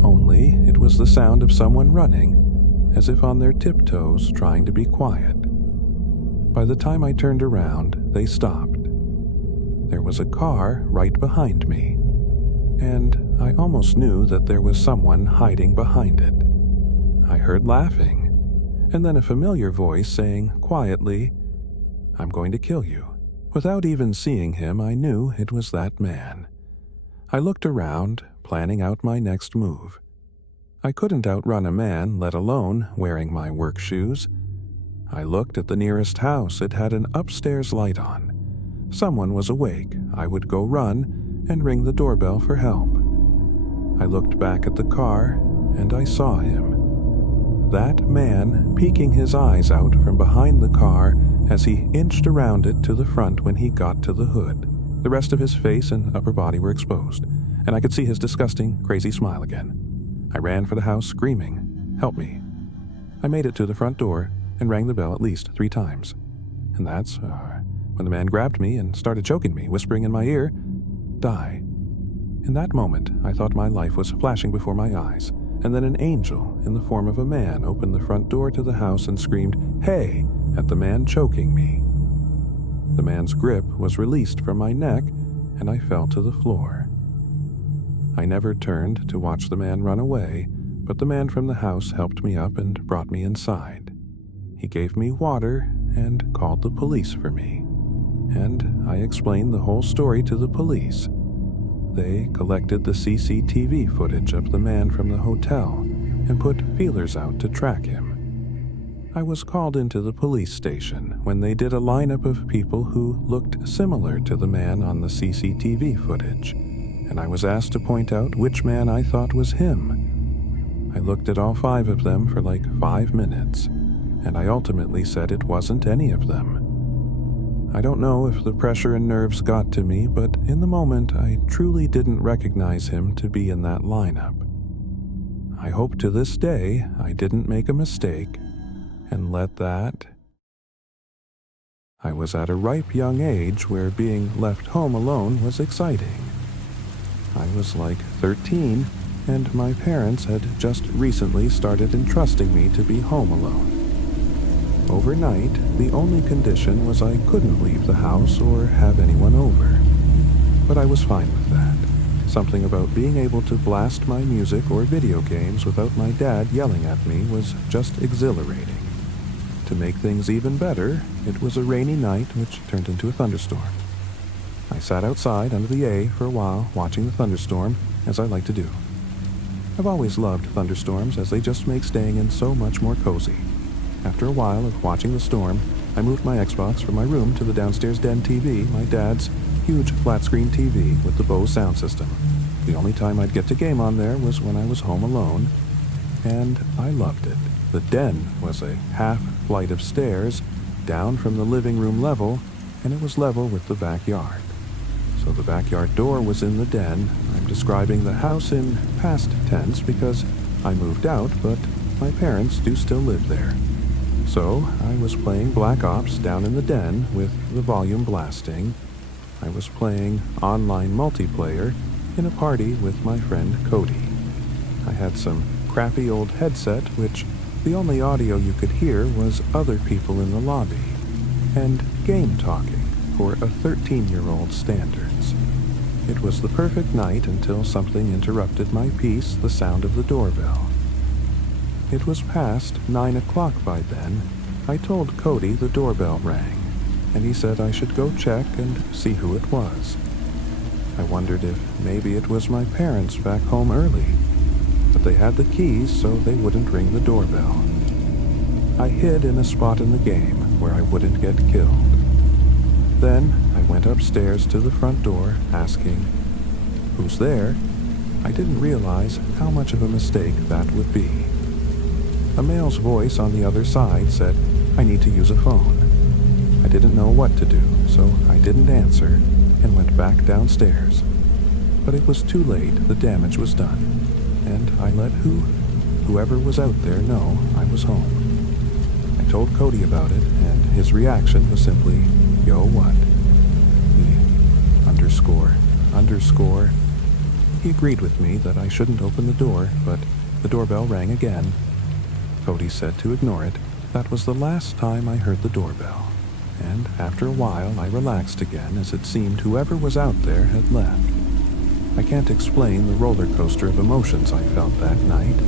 Only it was the sound of someone running, as if on their tiptoes trying to be quiet. By the time I turned around, they stopped. There was a car right behind me, and I almost knew that there was someone hiding behind it. I heard laughing, and then a familiar voice saying quietly, "I'm going to kill you." Without even seeing him, I knew it was that man. I looked around, planning out my next move. I couldn't outrun a man, let alone wearing my work shoes. I looked at the nearest house. It had an upstairs light on. Someone was awake. I would go run and ring the doorbell for help. I looked back at the car, and I saw him. That man peeking his eyes out from behind the car as he inched around it to the front when he got to the hood. The rest of his face and upper body were exposed, and I could see his disgusting, crazy smile again. I ran for the house screaming, "Help me." I made it to the front door and rang the bell at least 3 times. And that's when the man grabbed me and started choking me, whispering in my ear, "Die." In that moment, I thought my life was flashing before my eyes, and then an angel in the form of a man opened the front door to the house and screamed, "Hey!" at the man choking me. The man's grip was released from my neck, and I fell to the floor. I never turned to watch the man run away, but the man from the house helped me up and brought me inside. He gave me water and called the police for me. And I explained the whole story to the police. They collected the CCTV footage of the man from the hotel and put feelers out to track him. I was called into the police station when they did a lineup of people who looked similar to the man on the CCTV footage, and I was asked to point out which man I thought was him. I looked at all 5 of them for like 5 minutes, and I ultimately said it wasn't any of them. I don't know if the pressure and nerves got to me, but in the moment I truly didn't recognize him to be in that lineup. I hope to this day I didn't make a mistake and let that. I was at a ripe young age where being left home alone was exciting. I was like 13, and my parents had just recently started entrusting me to be home alone. Overnight, the only condition was I couldn't leave the house or have anyone over. But I was fine with that. Something about being able to blast my music or video games without my dad yelling at me was just exhilarating. To make things even better, it was a rainy night which turned into a thunderstorm. I sat outside under the A for a while watching the thunderstorm, as I like to do. I've always loved thunderstorms as they just make staying in so much more cozy. After a while of watching the storm, I moved my Xbox from my room to the downstairs den TV, my dad's huge flat-screen TV with the Bose sound system. The only time I'd get to game on there was when I was home alone, and I loved it. The den was a half flight of stairs down from the living room level and it was level with the backyard. So the backyard door was in the den. I'm describing the house in past tense because I moved out, but my parents do still live there. So I was playing Black Ops down in the den with the volume blasting. I was playing online multiplayer in a party with my friend Cody. I had some crappy old headset, which the only audio you could hear was other people in the lobby, and game talking for a 13-year-old standards. It was the perfect night until something interrupted my peace, the sound of the doorbell. It was past 9 o'clock by then. I told Cody the doorbell rang, and he said I should go check and see who it was. I wondered if maybe it was my parents back home early, but they had the keys so they wouldn't ring the doorbell. I hid in a spot in the game where I wouldn't get killed. Then I went upstairs to the front door asking, "Who's there?" I didn't realize how much of a mistake that would be. A male's voice on the other side said, "I need to use a phone." I didn't know what to do, so I didn't answer and went back downstairs. But it was too late, the damage was done, and I let whoever was out there know I was home. I told Cody about it, and his reaction was simply, "Yo, what?" Underscore. He agreed with me that I shouldn't open the door, but the doorbell rang again. Cody said to ignore it. That was the last time I heard the doorbell, and after a while I relaxed again as it seemed whoever was out there had left. I can't explain the roller coaster of emotions I felt that night.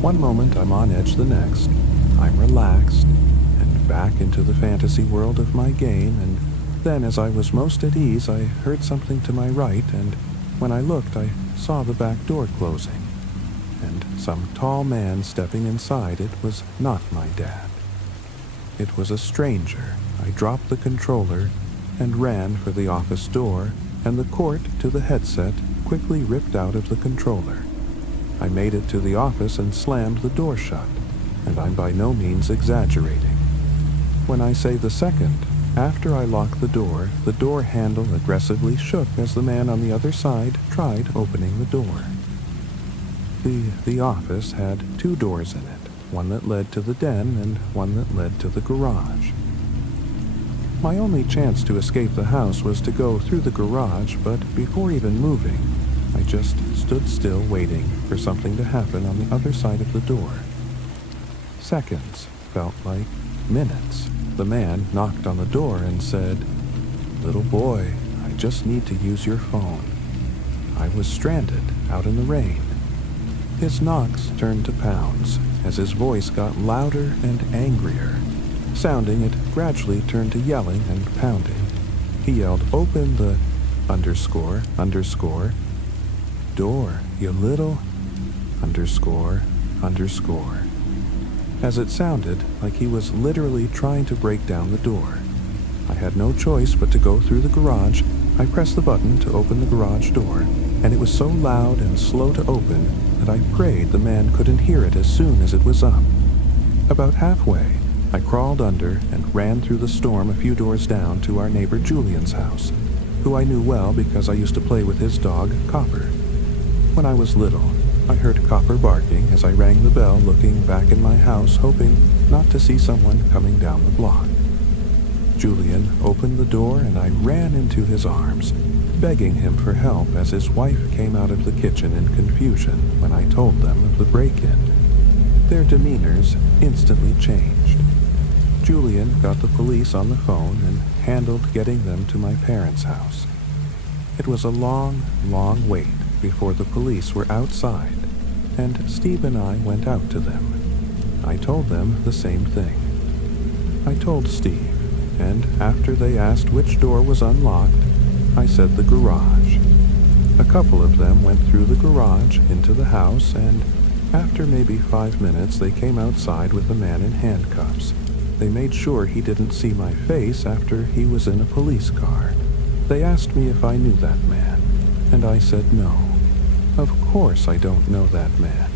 One moment I'm on edge, the next I'm relaxed and back into the fantasy world of my game, and then as I was most at ease I heard something to my right, and when I looked I saw the back door closing, and some tall man stepping inside. It was not my dad. It was a stranger. I dropped the controller and ran for the office door, and the cord to the headset quickly ripped out of the controller. I made it to the office and slammed the door shut, and I'm by no means exaggerating when I say the second after I locked the door handle aggressively shook as the man on the other side tried opening the door. The office had two doors in it, one that led to the den and one that led to the garage. My only chance to escape the house was to go through the garage, but before even moving, I just stood still waiting for something to happen on the other side of the door. Seconds felt like minutes. The man knocked on the door and said, "Little boy, I just need to use your phone." I was stranded out in the rain. His knocks turned to pounds as his voice got louder and angrier. Sounding, it gradually turned to yelling and pounding. He yelled, "Open the underscore door, you little underscore." As it sounded like he was literally trying to break down the door. I had no choice but to go through the garage. I pressed the button to open the garage door, and it was so loud and slow to open that I prayed the man couldn't hear it as soon as it was up. About halfway, I crawled under and ran through the storm a few doors down to our neighbor Julian's house, who I knew well because I used to play with his dog, Copper. When I was little, I heard Copper barking as I rang the bell, looking back in my house, hoping not to see someone coming down the block. Julian opened the door and I ran into his arms, begging him for help as his wife came out of the kitchen in confusion when I told them of the break-in. Their demeanors instantly changed. Julian got the police on the phone and handled getting them to my parents' house. It was a long, long wait before the police were outside, and Steve and I went out to them. I told them the same thing. I told Steve, and after they asked which door was unlocked, I said the garage. A couple of them went through the garage into the house, and after maybe 5 minutes they came outside with a man in handcuffs. They made sure he didn't see my face after he was in a police car. They asked me if I knew that man, and I said no. Of course I don't know that man.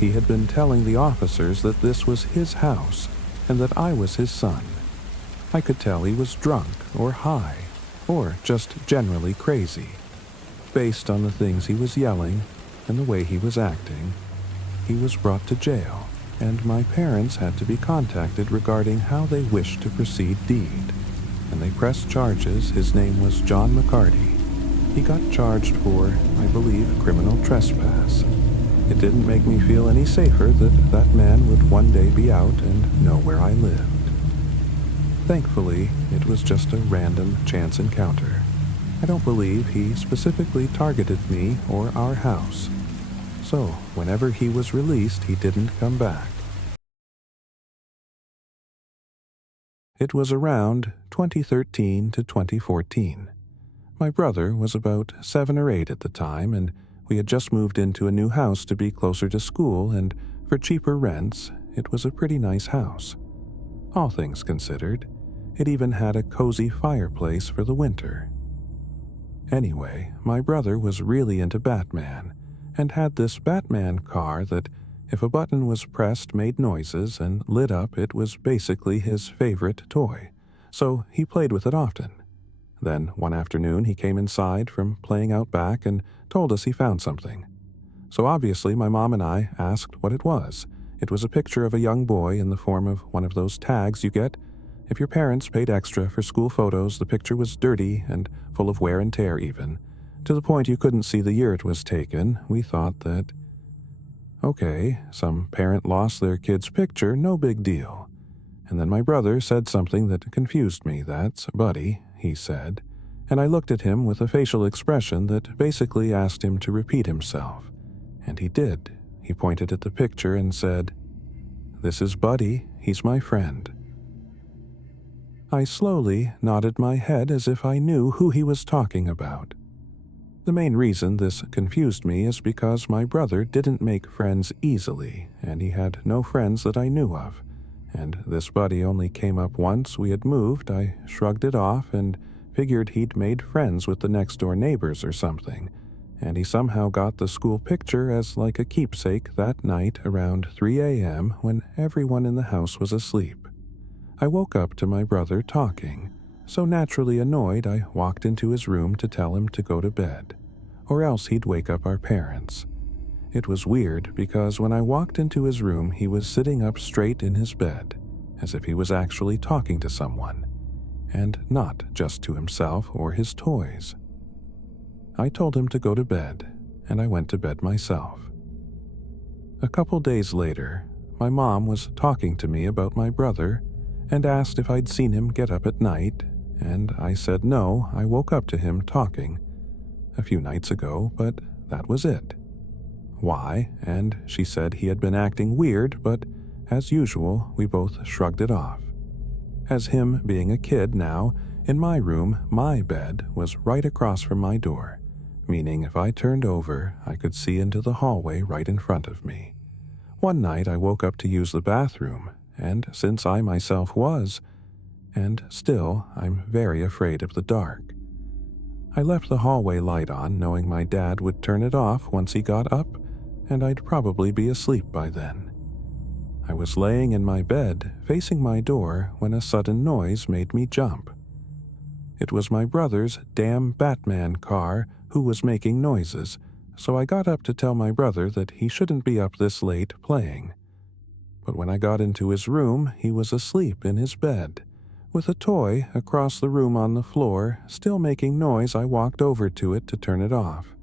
He had been telling the officers that this was his house and that I was his son. I could tell he was drunk or high, or just generally crazy. Based on the things he was yelling and the way he was acting, he was brought to jail, and my parents had to be contacted regarding how they wished to proceed deed. And they pressed charges. His name was John McCarty. He got charged for, I believe, criminal trespass. It didn't make me feel any safer that that man would one day be out and know where I lived. Thankfully, it was just a random chance encounter. I don't believe he specifically targeted me or our house. So, whenever he was released, he didn't come back. It was around 2013 to 2014. My brother was about 7 or 8 at the time, and we had just moved into a new house to be closer to school, and for cheaper rents, it was a pretty nice house. All things considered, it even had a cozy fireplace for the winter. Anyway, my brother was really into Batman, and had this Batman car that, if a button was pressed, made noises and lit up. It was basically his favorite toy, so he played with it often. Then, one afternoon, he came inside from playing out back and told us he found something. So obviously, my mom and I asked what it was. It was a picture of a young boy in the form of one of those tags you get. If your parents paid extra for school photos, the picture was dirty and full of wear and tear even, to the point you couldn't see the year it was taken. We thought that, okay, some parent lost their kid's picture, no big deal. And then my brother said something that confused me. "That's Buddy," he said, and I looked at him with a facial expression that basically asked him to repeat himself. And he did. He pointed at the picture and said, "This is Buddy, he's my friend." I slowly nodded my head as if I knew who he was talking about. The main reason this confused me is because my brother didn't make friends easily, and he had no friends that I knew of. And this Buddy only came up once we had moved. I shrugged it off and figured he'd made friends with the next-door neighbors or something, and he somehow got the school picture as like a keepsake that night around 3 a.m. when everyone in the house was asleep. I woke up to my brother talking, so naturally annoyed I walked into his room to tell him to go to bed, or else he'd wake up our parents. It was weird because when I walked into his room, he was sitting up straight in his bed, as if he was actually talking to someone, and not just to himself or his toys. I told him to go to bed, and I went to bed myself. A couple days later, my mom was talking to me about my brother and asked if I'd seen him get up at night, and I said no, I woke up to him talking a few nights ago, but that was it. Why? And she said he had been acting weird, but as usual, we both shrugged it off. As him being a kid now, in my room, my bed was right across from my door, meaning if I turned over, I could see into the hallway right in front of me. One night I woke up to use the bathroom, and since I myself was, and still, I'm very afraid of the dark. I left the hallway light on, knowing my dad would turn it off once he got up, and I'd probably be asleep by then. I was laying in my bed, facing my door, when a sudden noise made me jump. It was my brother's damn Batman car who was making noises, so I got up to tell my brother that he shouldn't be up this late playing. But when I got into his room, he was asleep in his bed, with a toy across the room on the floor, still making noise. I walked over to it to turn it off.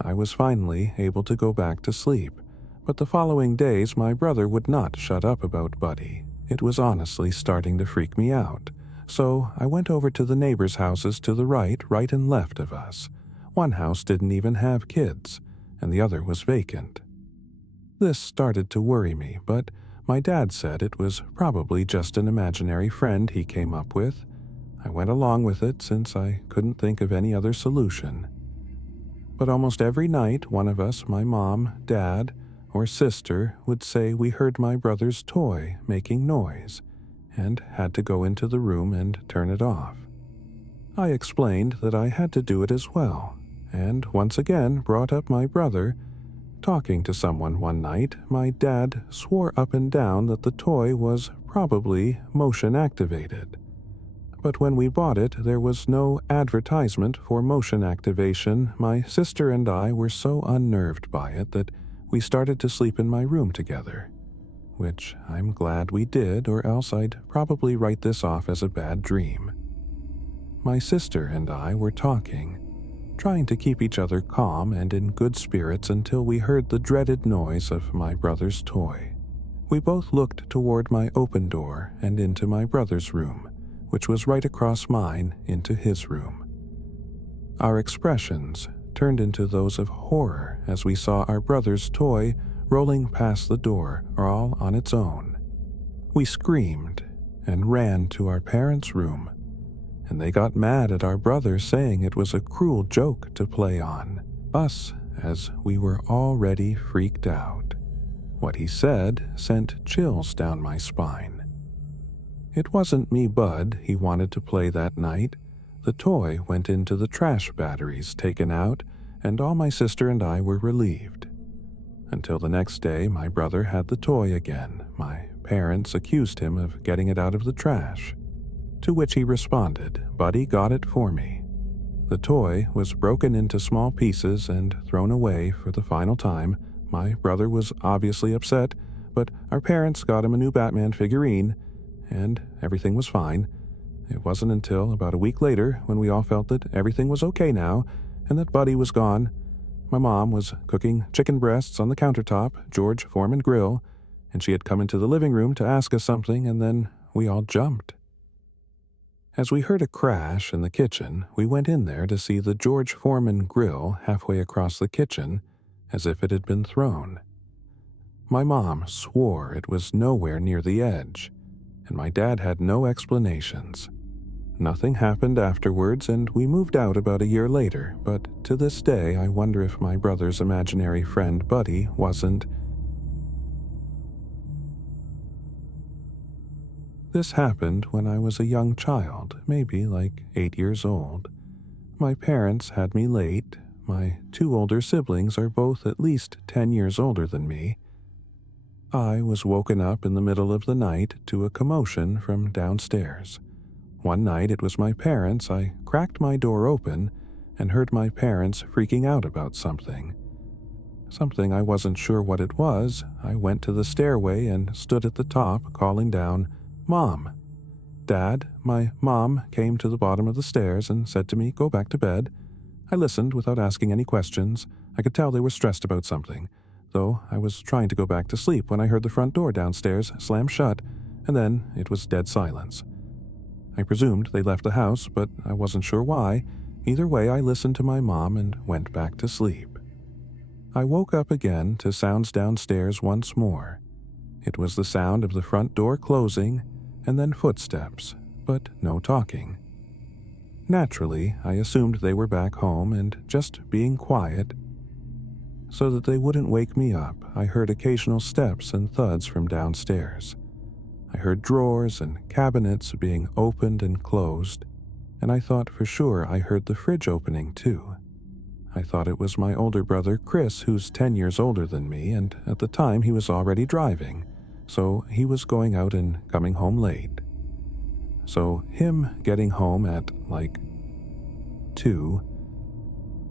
I was finally able to go back to sleep, but the following days my brother would not shut up about Buddy. It was honestly starting to freak me out, so I went over to the neighbors' houses to the right and left of us. One house didn't even have kids, and the other was vacant. This started to worry me, but my dad said it was probably just an imaginary friend he came up with. I went along with it since I couldn't think of any other solution. But almost every night, one of us, my mom, dad, or sister, would say we heard my brother's toy making noise and had to go into the room and turn it off. I explained that I had to do it as well, and once again brought up my brother talking to someone one night. My dad swore up and down that the toy was probably motion activated. But when we bought it, there was no advertisement for motion activation. My sister and I were so unnerved by it that we started to sleep in my room together, which I'm glad we did, or else I'd probably write this off as a bad dream. My sister and I were talking, trying to keep each other calm and in good spirits until we heard the dreaded noise of my brother's toy. We both looked toward my open door and into my brother's room, which was right across mine into his room. Our expressions turned into those of horror as we saw our brother's toy rolling past the door all on its own. We screamed and ran to our parents' room, and they got mad at our brother, saying it was a cruel joke to play on us, as we were already freaked out. What he said sent chills down my spine. It wasn't me, Bud, he wanted to play that night. The toy went into the trash batteries taken out, and all my sister and I were relieved. Until the next day, my brother had the toy again. My parents accused him of getting it out of the trash, to which he responded, "Buddy got it for me." The toy was broken into small pieces and thrown away for the final time. My brother was obviously upset, but our parents got him a new Batman figurine, and everything was fine. It wasn't until about a week later, when we all felt that everything was okay now and that Buddy was gone. My mom was cooking chicken breasts on the countertop, George Foreman grill, and she had come into the living room to ask us something, and then we all jumped. As we heard a crash in the kitchen, we went in there to see the George Foreman grill halfway across the kitchen, as if it had been thrown. My mom swore it was nowhere near the edge, and my dad had no explanations. Nothing happened afterwards, and we moved out about a year later, but to this day I wonder if my brother's imaginary friend Buddy wasn't. This happened when I was a young child, maybe like 8 years old. My parents had me late. My 2 older siblings are both at least 10 years older than me. I was woken up in the middle of the night to a commotion from downstairs. One night it was my parents. I cracked my door open and heard my parents freaking out about something. Something I wasn't sure what it was. I went to the stairway and stood at the top, calling down, "Mom." "Dad," my mom came to the bottom of the stairs and said to me, "Go back to bed." I listened without asking any questions. I could tell they were stressed about something, though I was trying to go back to sleep when I heard the front door downstairs slam shut, and then it was dead silence. I presumed they left the house, but I wasn't sure why. Either way, I listened to my mom and went back to sleep. I woke up again to sounds downstairs once more. It was the sound of the front door closing, and then footsteps, but no talking. Naturally, I assumed they were back home and just being quiet. So that they wouldn't wake me up, I heard occasional steps and thuds from downstairs. I heard drawers and cabinets being opened and closed, and I thought for sure I heard the fridge opening too. I thought it was my older brother Chris, who's 10 years older than me, and at the time he was already driving, so he was going out and coming home late. So him getting home at like 2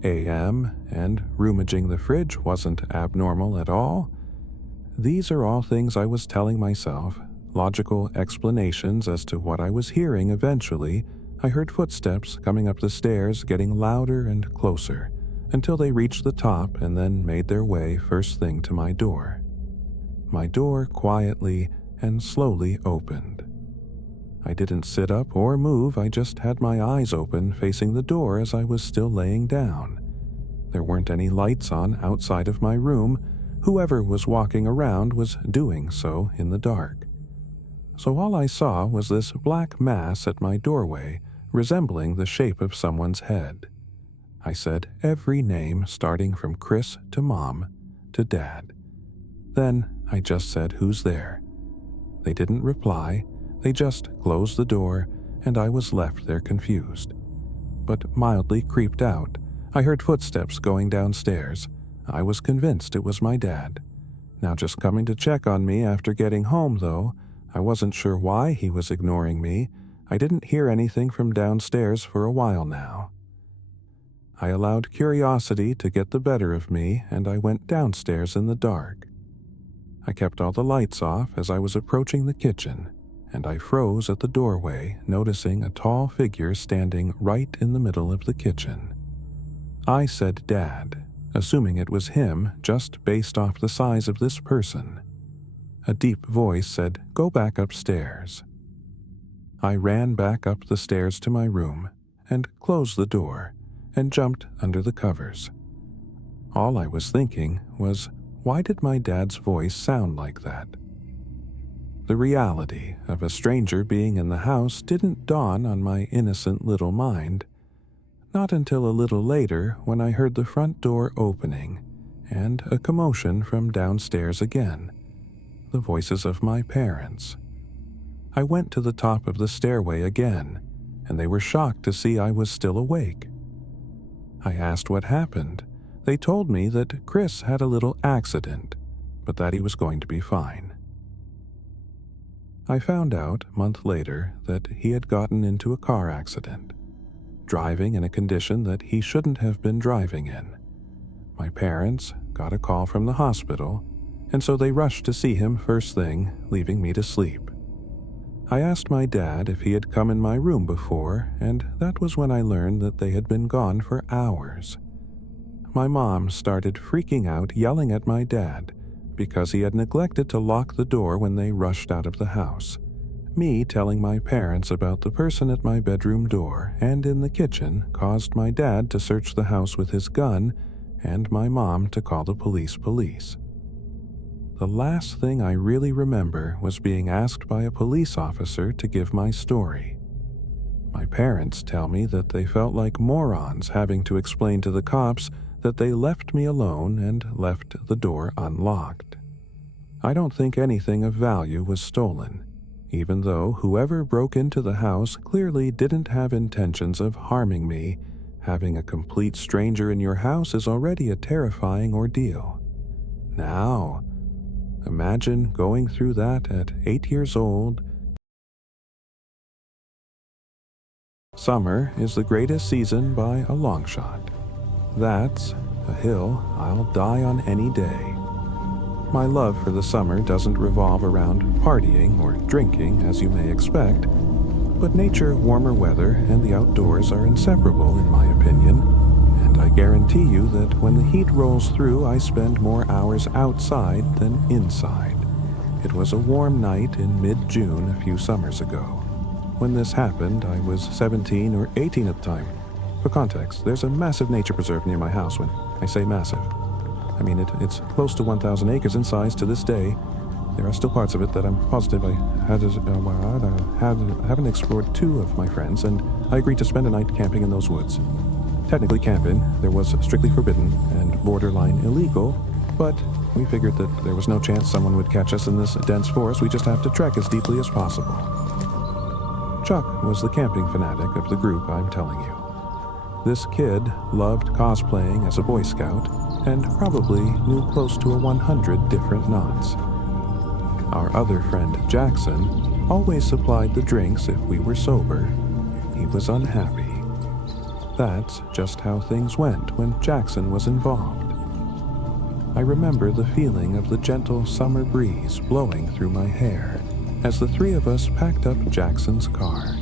a.m. and rummaging the fridge wasn't abnormal at all. These are all things I was telling myself, logical explanations as to what I was hearing. Eventually, I heard footsteps coming up the stairs, getting louder and closer, until they reached the top and then made their way first thing to my door. My door quietly and slowly opened. I didn't sit up or move, I just had my eyes open facing the door as I was still laying down. There weren't any lights on outside of my room. Whoever was walking around was doing so in the dark. So all I saw was this black mass at my doorway, resembling the shape of someone's head. I said every name starting from Chris to Mom to Dad. Then I just said, "Who's there?" They didn't reply. They just closed the door, and I was left there confused, but mildly creeped out. I heard footsteps going downstairs. I was convinced it was my dad. Now just coming to check on me after getting home, though. I wasn't sure why he was ignoring me. I didn't hear anything from downstairs for a while now. I allowed curiosity to get the better of me, and I went downstairs in the dark. I kept all the lights off as I was approaching the kitchen, and I froze at the doorway, noticing a tall figure standing right in the middle of the kitchen. I said Dad, assuming it was him just based off the size of this person. A deep voice said, "Go back upstairs." I ran back up the stairs to my room and closed the door and jumped under the covers. All I was thinking was, why did my dad's voice sound like that? The reality of a stranger being in the house didn't dawn on my innocent little mind, not until a little later when I heard the front door opening and a commotion from downstairs again, the voices of my parents. I went to the top of the stairway again, and they were shocked to see I was still awake. I asked what happened. They told me that Chris had a little accident, but that he was going to be fine. I found out, a month later, that he had gotten into a car accident, driving in a condition that he shouldn't have been driving in. My parents got a call from the hospital, and so they rushed to see him first thing, leaving me to sleep. I asked my dad if he had come in my room before, and that was when I learned that they had been gone for hours. My mom started freaking out, yelling at my dad because he had neglected to lock the door when they rushed out of the house. Me telling my parents about the person at my bedroom door and in the kitchen caused my dad to search the house with his gun and my mom to call the police. The last thing I really remember was being asked by a police officer to give my story. My parents tell me that they felt like morons having to explain to the cops that they left me alone and left the door unlocked. I don't think anything of value was stolen, even though whoever broke into the house clearly didn't have intentions of harming me. Having a complete stranger in your house is already a terrifying ordeal. Now, imagine going through that at 8 years old. Summer is the greatest season by a long shot. That's a hill I'll die on any day. My love for the summer doesn't revolve around partying or drinking, as you may expect, but nature, warmer weather, and the outdoors are inseparable in my opinion, and I guarantee you that when the heat rolls through, I spend more hours outside than inside. It was a warm night in mid-June a few summers ago. When this happened, I was 17 or 18 at the time. For context, there's a massive nature preserve near my house. When I say massive, I mean it's close to 1,000 acres in size to this day. There are still parts of it that I'm positive I haven't explored. Two of my friends and I agreed to spend a night camping in those woods. Technically camping, there was strictly forbidden and borderline illegal, but we figured that there was no chance someone would catch us in this dense forest. We just have to trek as deeply as possible. Chuck was the camping fanatic of the group I'm telling you. This kid loved cosplaying as a Boy Scout and probably knew close to 100 different knots. Our other friend, Jackson, always supplied the drinks if we were sober. He was unhappy. That's just how things went when Jackson was involved. I remember the feeling of the gentle summer breeze blowing through my hair as the three of us packed up Jackson's car.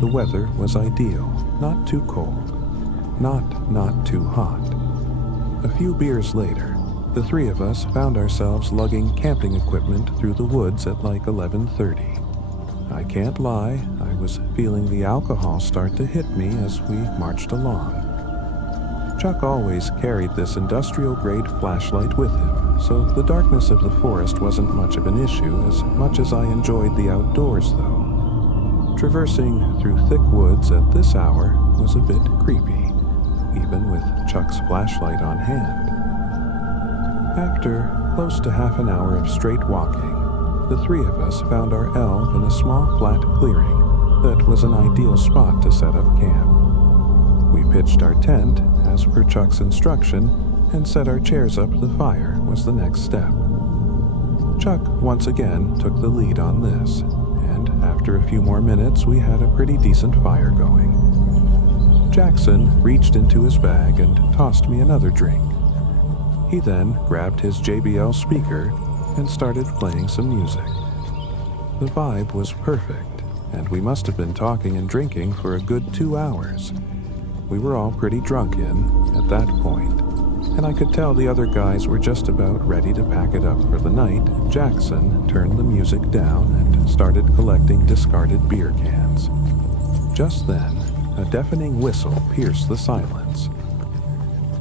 The weather was ideal, not too cold, not too hot. A few beers later, the three of us found ourselves lugging camping equipment through the woods at like 11:30. I can't lie, I was feeling the alcohol start to hit me as we marched along. Chuck always carried this industrial-grade flashlight with him, so the darkness of the forest wasn't much of an issue as much as I enjoyed the outdoors, though. Traversing through thick woods at this hour was a bit creepy, even with Chuck's flashlight on hand. After close to half an hour of straight walking, the three of us found our elf in a small flat clearing that was an ideal spot to set up camp. We pitched our tent as per Chuck's instruction and set our chairs up. The fire was the next step. Chuck once again took the lead on this, and after a few more minutes, we had a pretty decent fire going. Jackson reached into his bag and tossed me another drink. He then grabbed his JBL speaker and started playing some music. The vibe was perfect, and we must have been talking and drinking for a good 2 hours. We were all pretty drunken at that point, and I could tell the other guys were just about ready to pack it up for the night. Jackson turned the music down and started collecting discarded beer cans. Just then, a deafening whistle pierced the silence.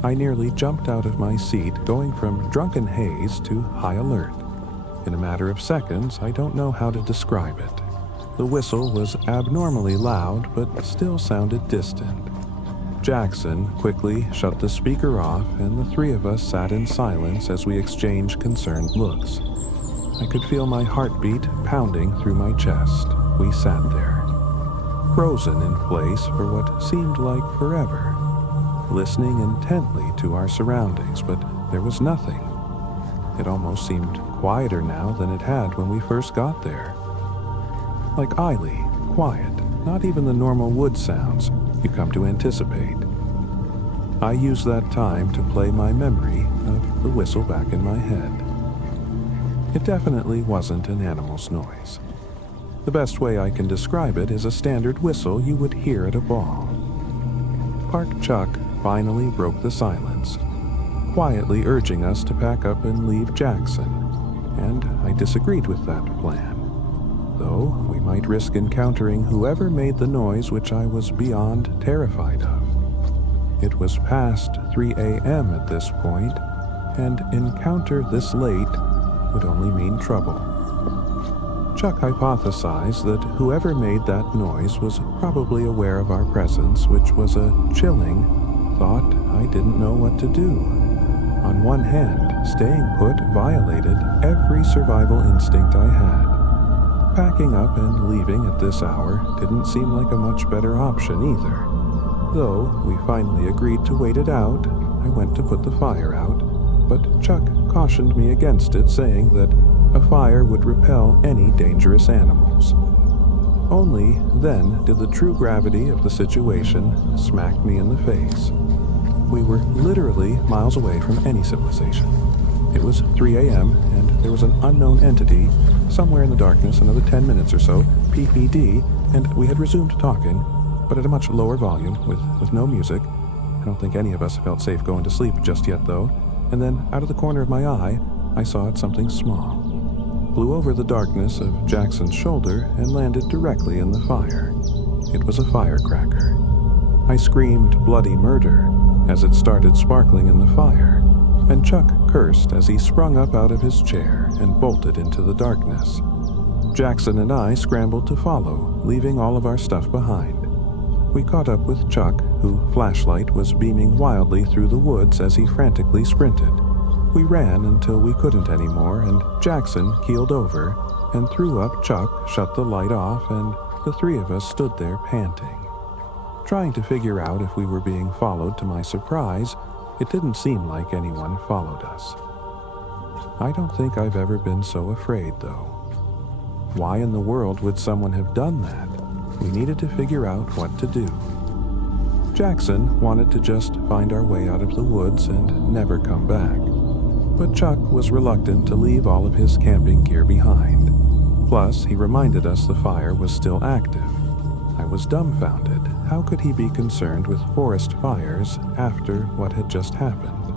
I nearly jumped out of my seat, going from drunken haze to high alert. In a matter of seconds, I don't know how to describe it. The whistle was abnormally loud, but still sounded distant. Jackson quickly shut the speaker off, and the three of us sat in silence as we exchanged concerned looks. I could feel my heartbeat pounding through my chest. We sat there, frozen in place for what seemed like forever, listening intently to our surroundings, but there was nothing. It almost seemed quieter now than it had when we first got there. Like eerily quiet, not even the normal wood sounds you come to anticipate. I used that time to play my memory of the whistle back in my head. It definitely wasn't an animal's noise. The best way I can describe it is a standard whistle you would hear at a ball. Park Chuck finally broke the silence, quietly urging us to pack up and leave Jackson, and I disagreed with that plan. Though we might risk encountering whoever made the noise, which I was beyond terrified of. It was past 3 a.m. at this point, and encounter this late would only mean trouble. Chuck hypothesized that whoever made that noise was probably aware of our presence, which was a chilling thought. I didn't know what to do. On one hand, staying put violated every survival instinct I had. Packing up and leaving at this hour didn't seem like a much better option either. Though we finally agreed to wait it out, I went to put the fire out, but Chuck cautioned me against it, saying that a fire would repel any dangerous animals. Only then did the true gravity of the situation smack me in the face. We were literally miles away from any civilization. It was 3 a.m., and there was an unknown entity somewhere in the darkness, another 10 minutes or so, PPD, and we had resumed talking, but at a much lower volume, with no music. I don't think any of us felt safe going to sleep just yet, though, and then, out of the corner of my eye, I saw something small. Flew over the darkness of Jackson's shoulder and landed directly in the fire. It was a firecracker. I screamed bloody murder as it started sparkling in the fire, and Chuck cursed as he sprung up out of his chair and bolted into the darkness. Jackson and I scrambled to follow, leaving all of our stuff behind. We caught up with Chuck, whose flashlight was beaming wildly through the woods as he frantically sprinted. We ran until we couldn't anymore, and Jackson keeled over and threw up. Chuck shut the light off, and the three of us stood there panting. Trying to figure out if we were being followed. To my surprise, it didn't seem like anyone followed us. I don't think I've ever been so afraid, though. Why in the world would someone have done that? We needed to figure out what to do. Jackson wanted to just find our way out of the woods and never come back. But Chuck was reluctant to leave all of his camping gear behind. Plus, he reminded us the fire was still active. I was dumbfounded. How could he be concerned with forest fires after what had just happened?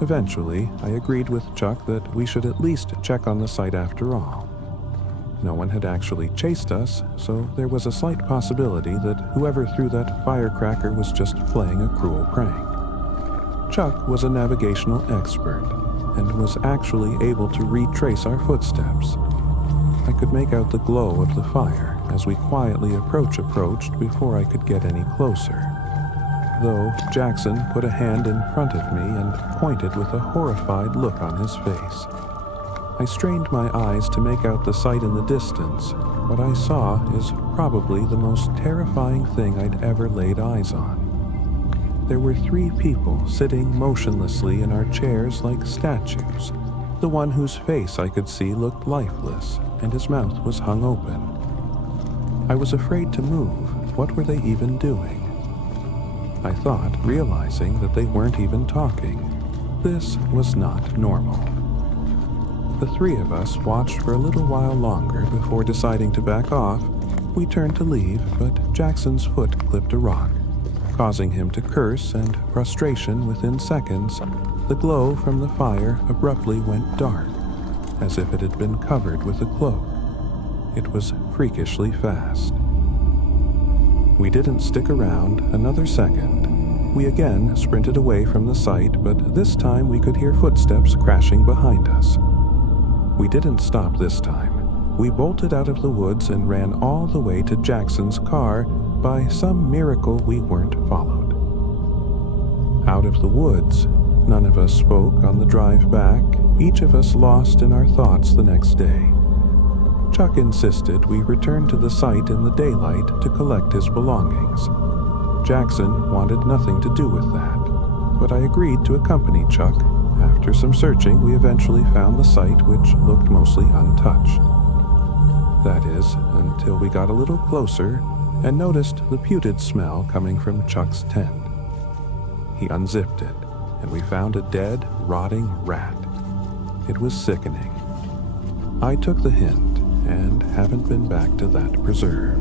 Eventually, I agreed with Chuck that we should at least check on the site after all. No one had actually chased us, so there was a slight possibility that whoever threw that firecracker was just playing a cruel prank. Chuck was a navigational expert and was actually able to retrace our footsteps. I could make out the glow of the fire as we quietly approached before I could get any closer. Though Jackson put a hand in front of me and pointed with a horrified look on his face. I strained my eyes to make out the sight in the distance. What I saw is probably the most terrifying thing I'd ever laid eyes on. There were 3 people sitting motionlessly in our chairs like statues. The one whose face I could see looked lifeless, and his mouth was hung open. I was afraid to move. What were they even doing? I thought, realizing that they weren't even talking. This was not normal. The three of us watched for a little while longer before deciding to back off. We turned to leave, but Jackson's foot clipped a rock, causing him to curse, and frustration within seconds. The glow from the fire abruptly went dark, as if it had been covered with a cloak. It was freakishly fast. We didn't stick around another second. We again sprinted away from the site, but this time we could hear footsteps crashing behind us. We didn't stop this time. We bolted out of the woods and ran all the way to Jackson's car. By some miracle, we weren't followed. Out of the woods, none of us spoke on the drive back, each of us lost in our thoughts the next day. Chuck insisted we return to the site in the daylight to collect his belongings. Jackson wanted nothing to do with that, but I agreed to accompany Chuck. After some searching, we eventually found the site, which looked mostly untouched. That is, until we got a little closer and noticed the putrid smell coming from Chuck's tent. He unzipped it, and we found a dead, rotting rat. It was sickening. I took the hint and haven't been back to that preserve.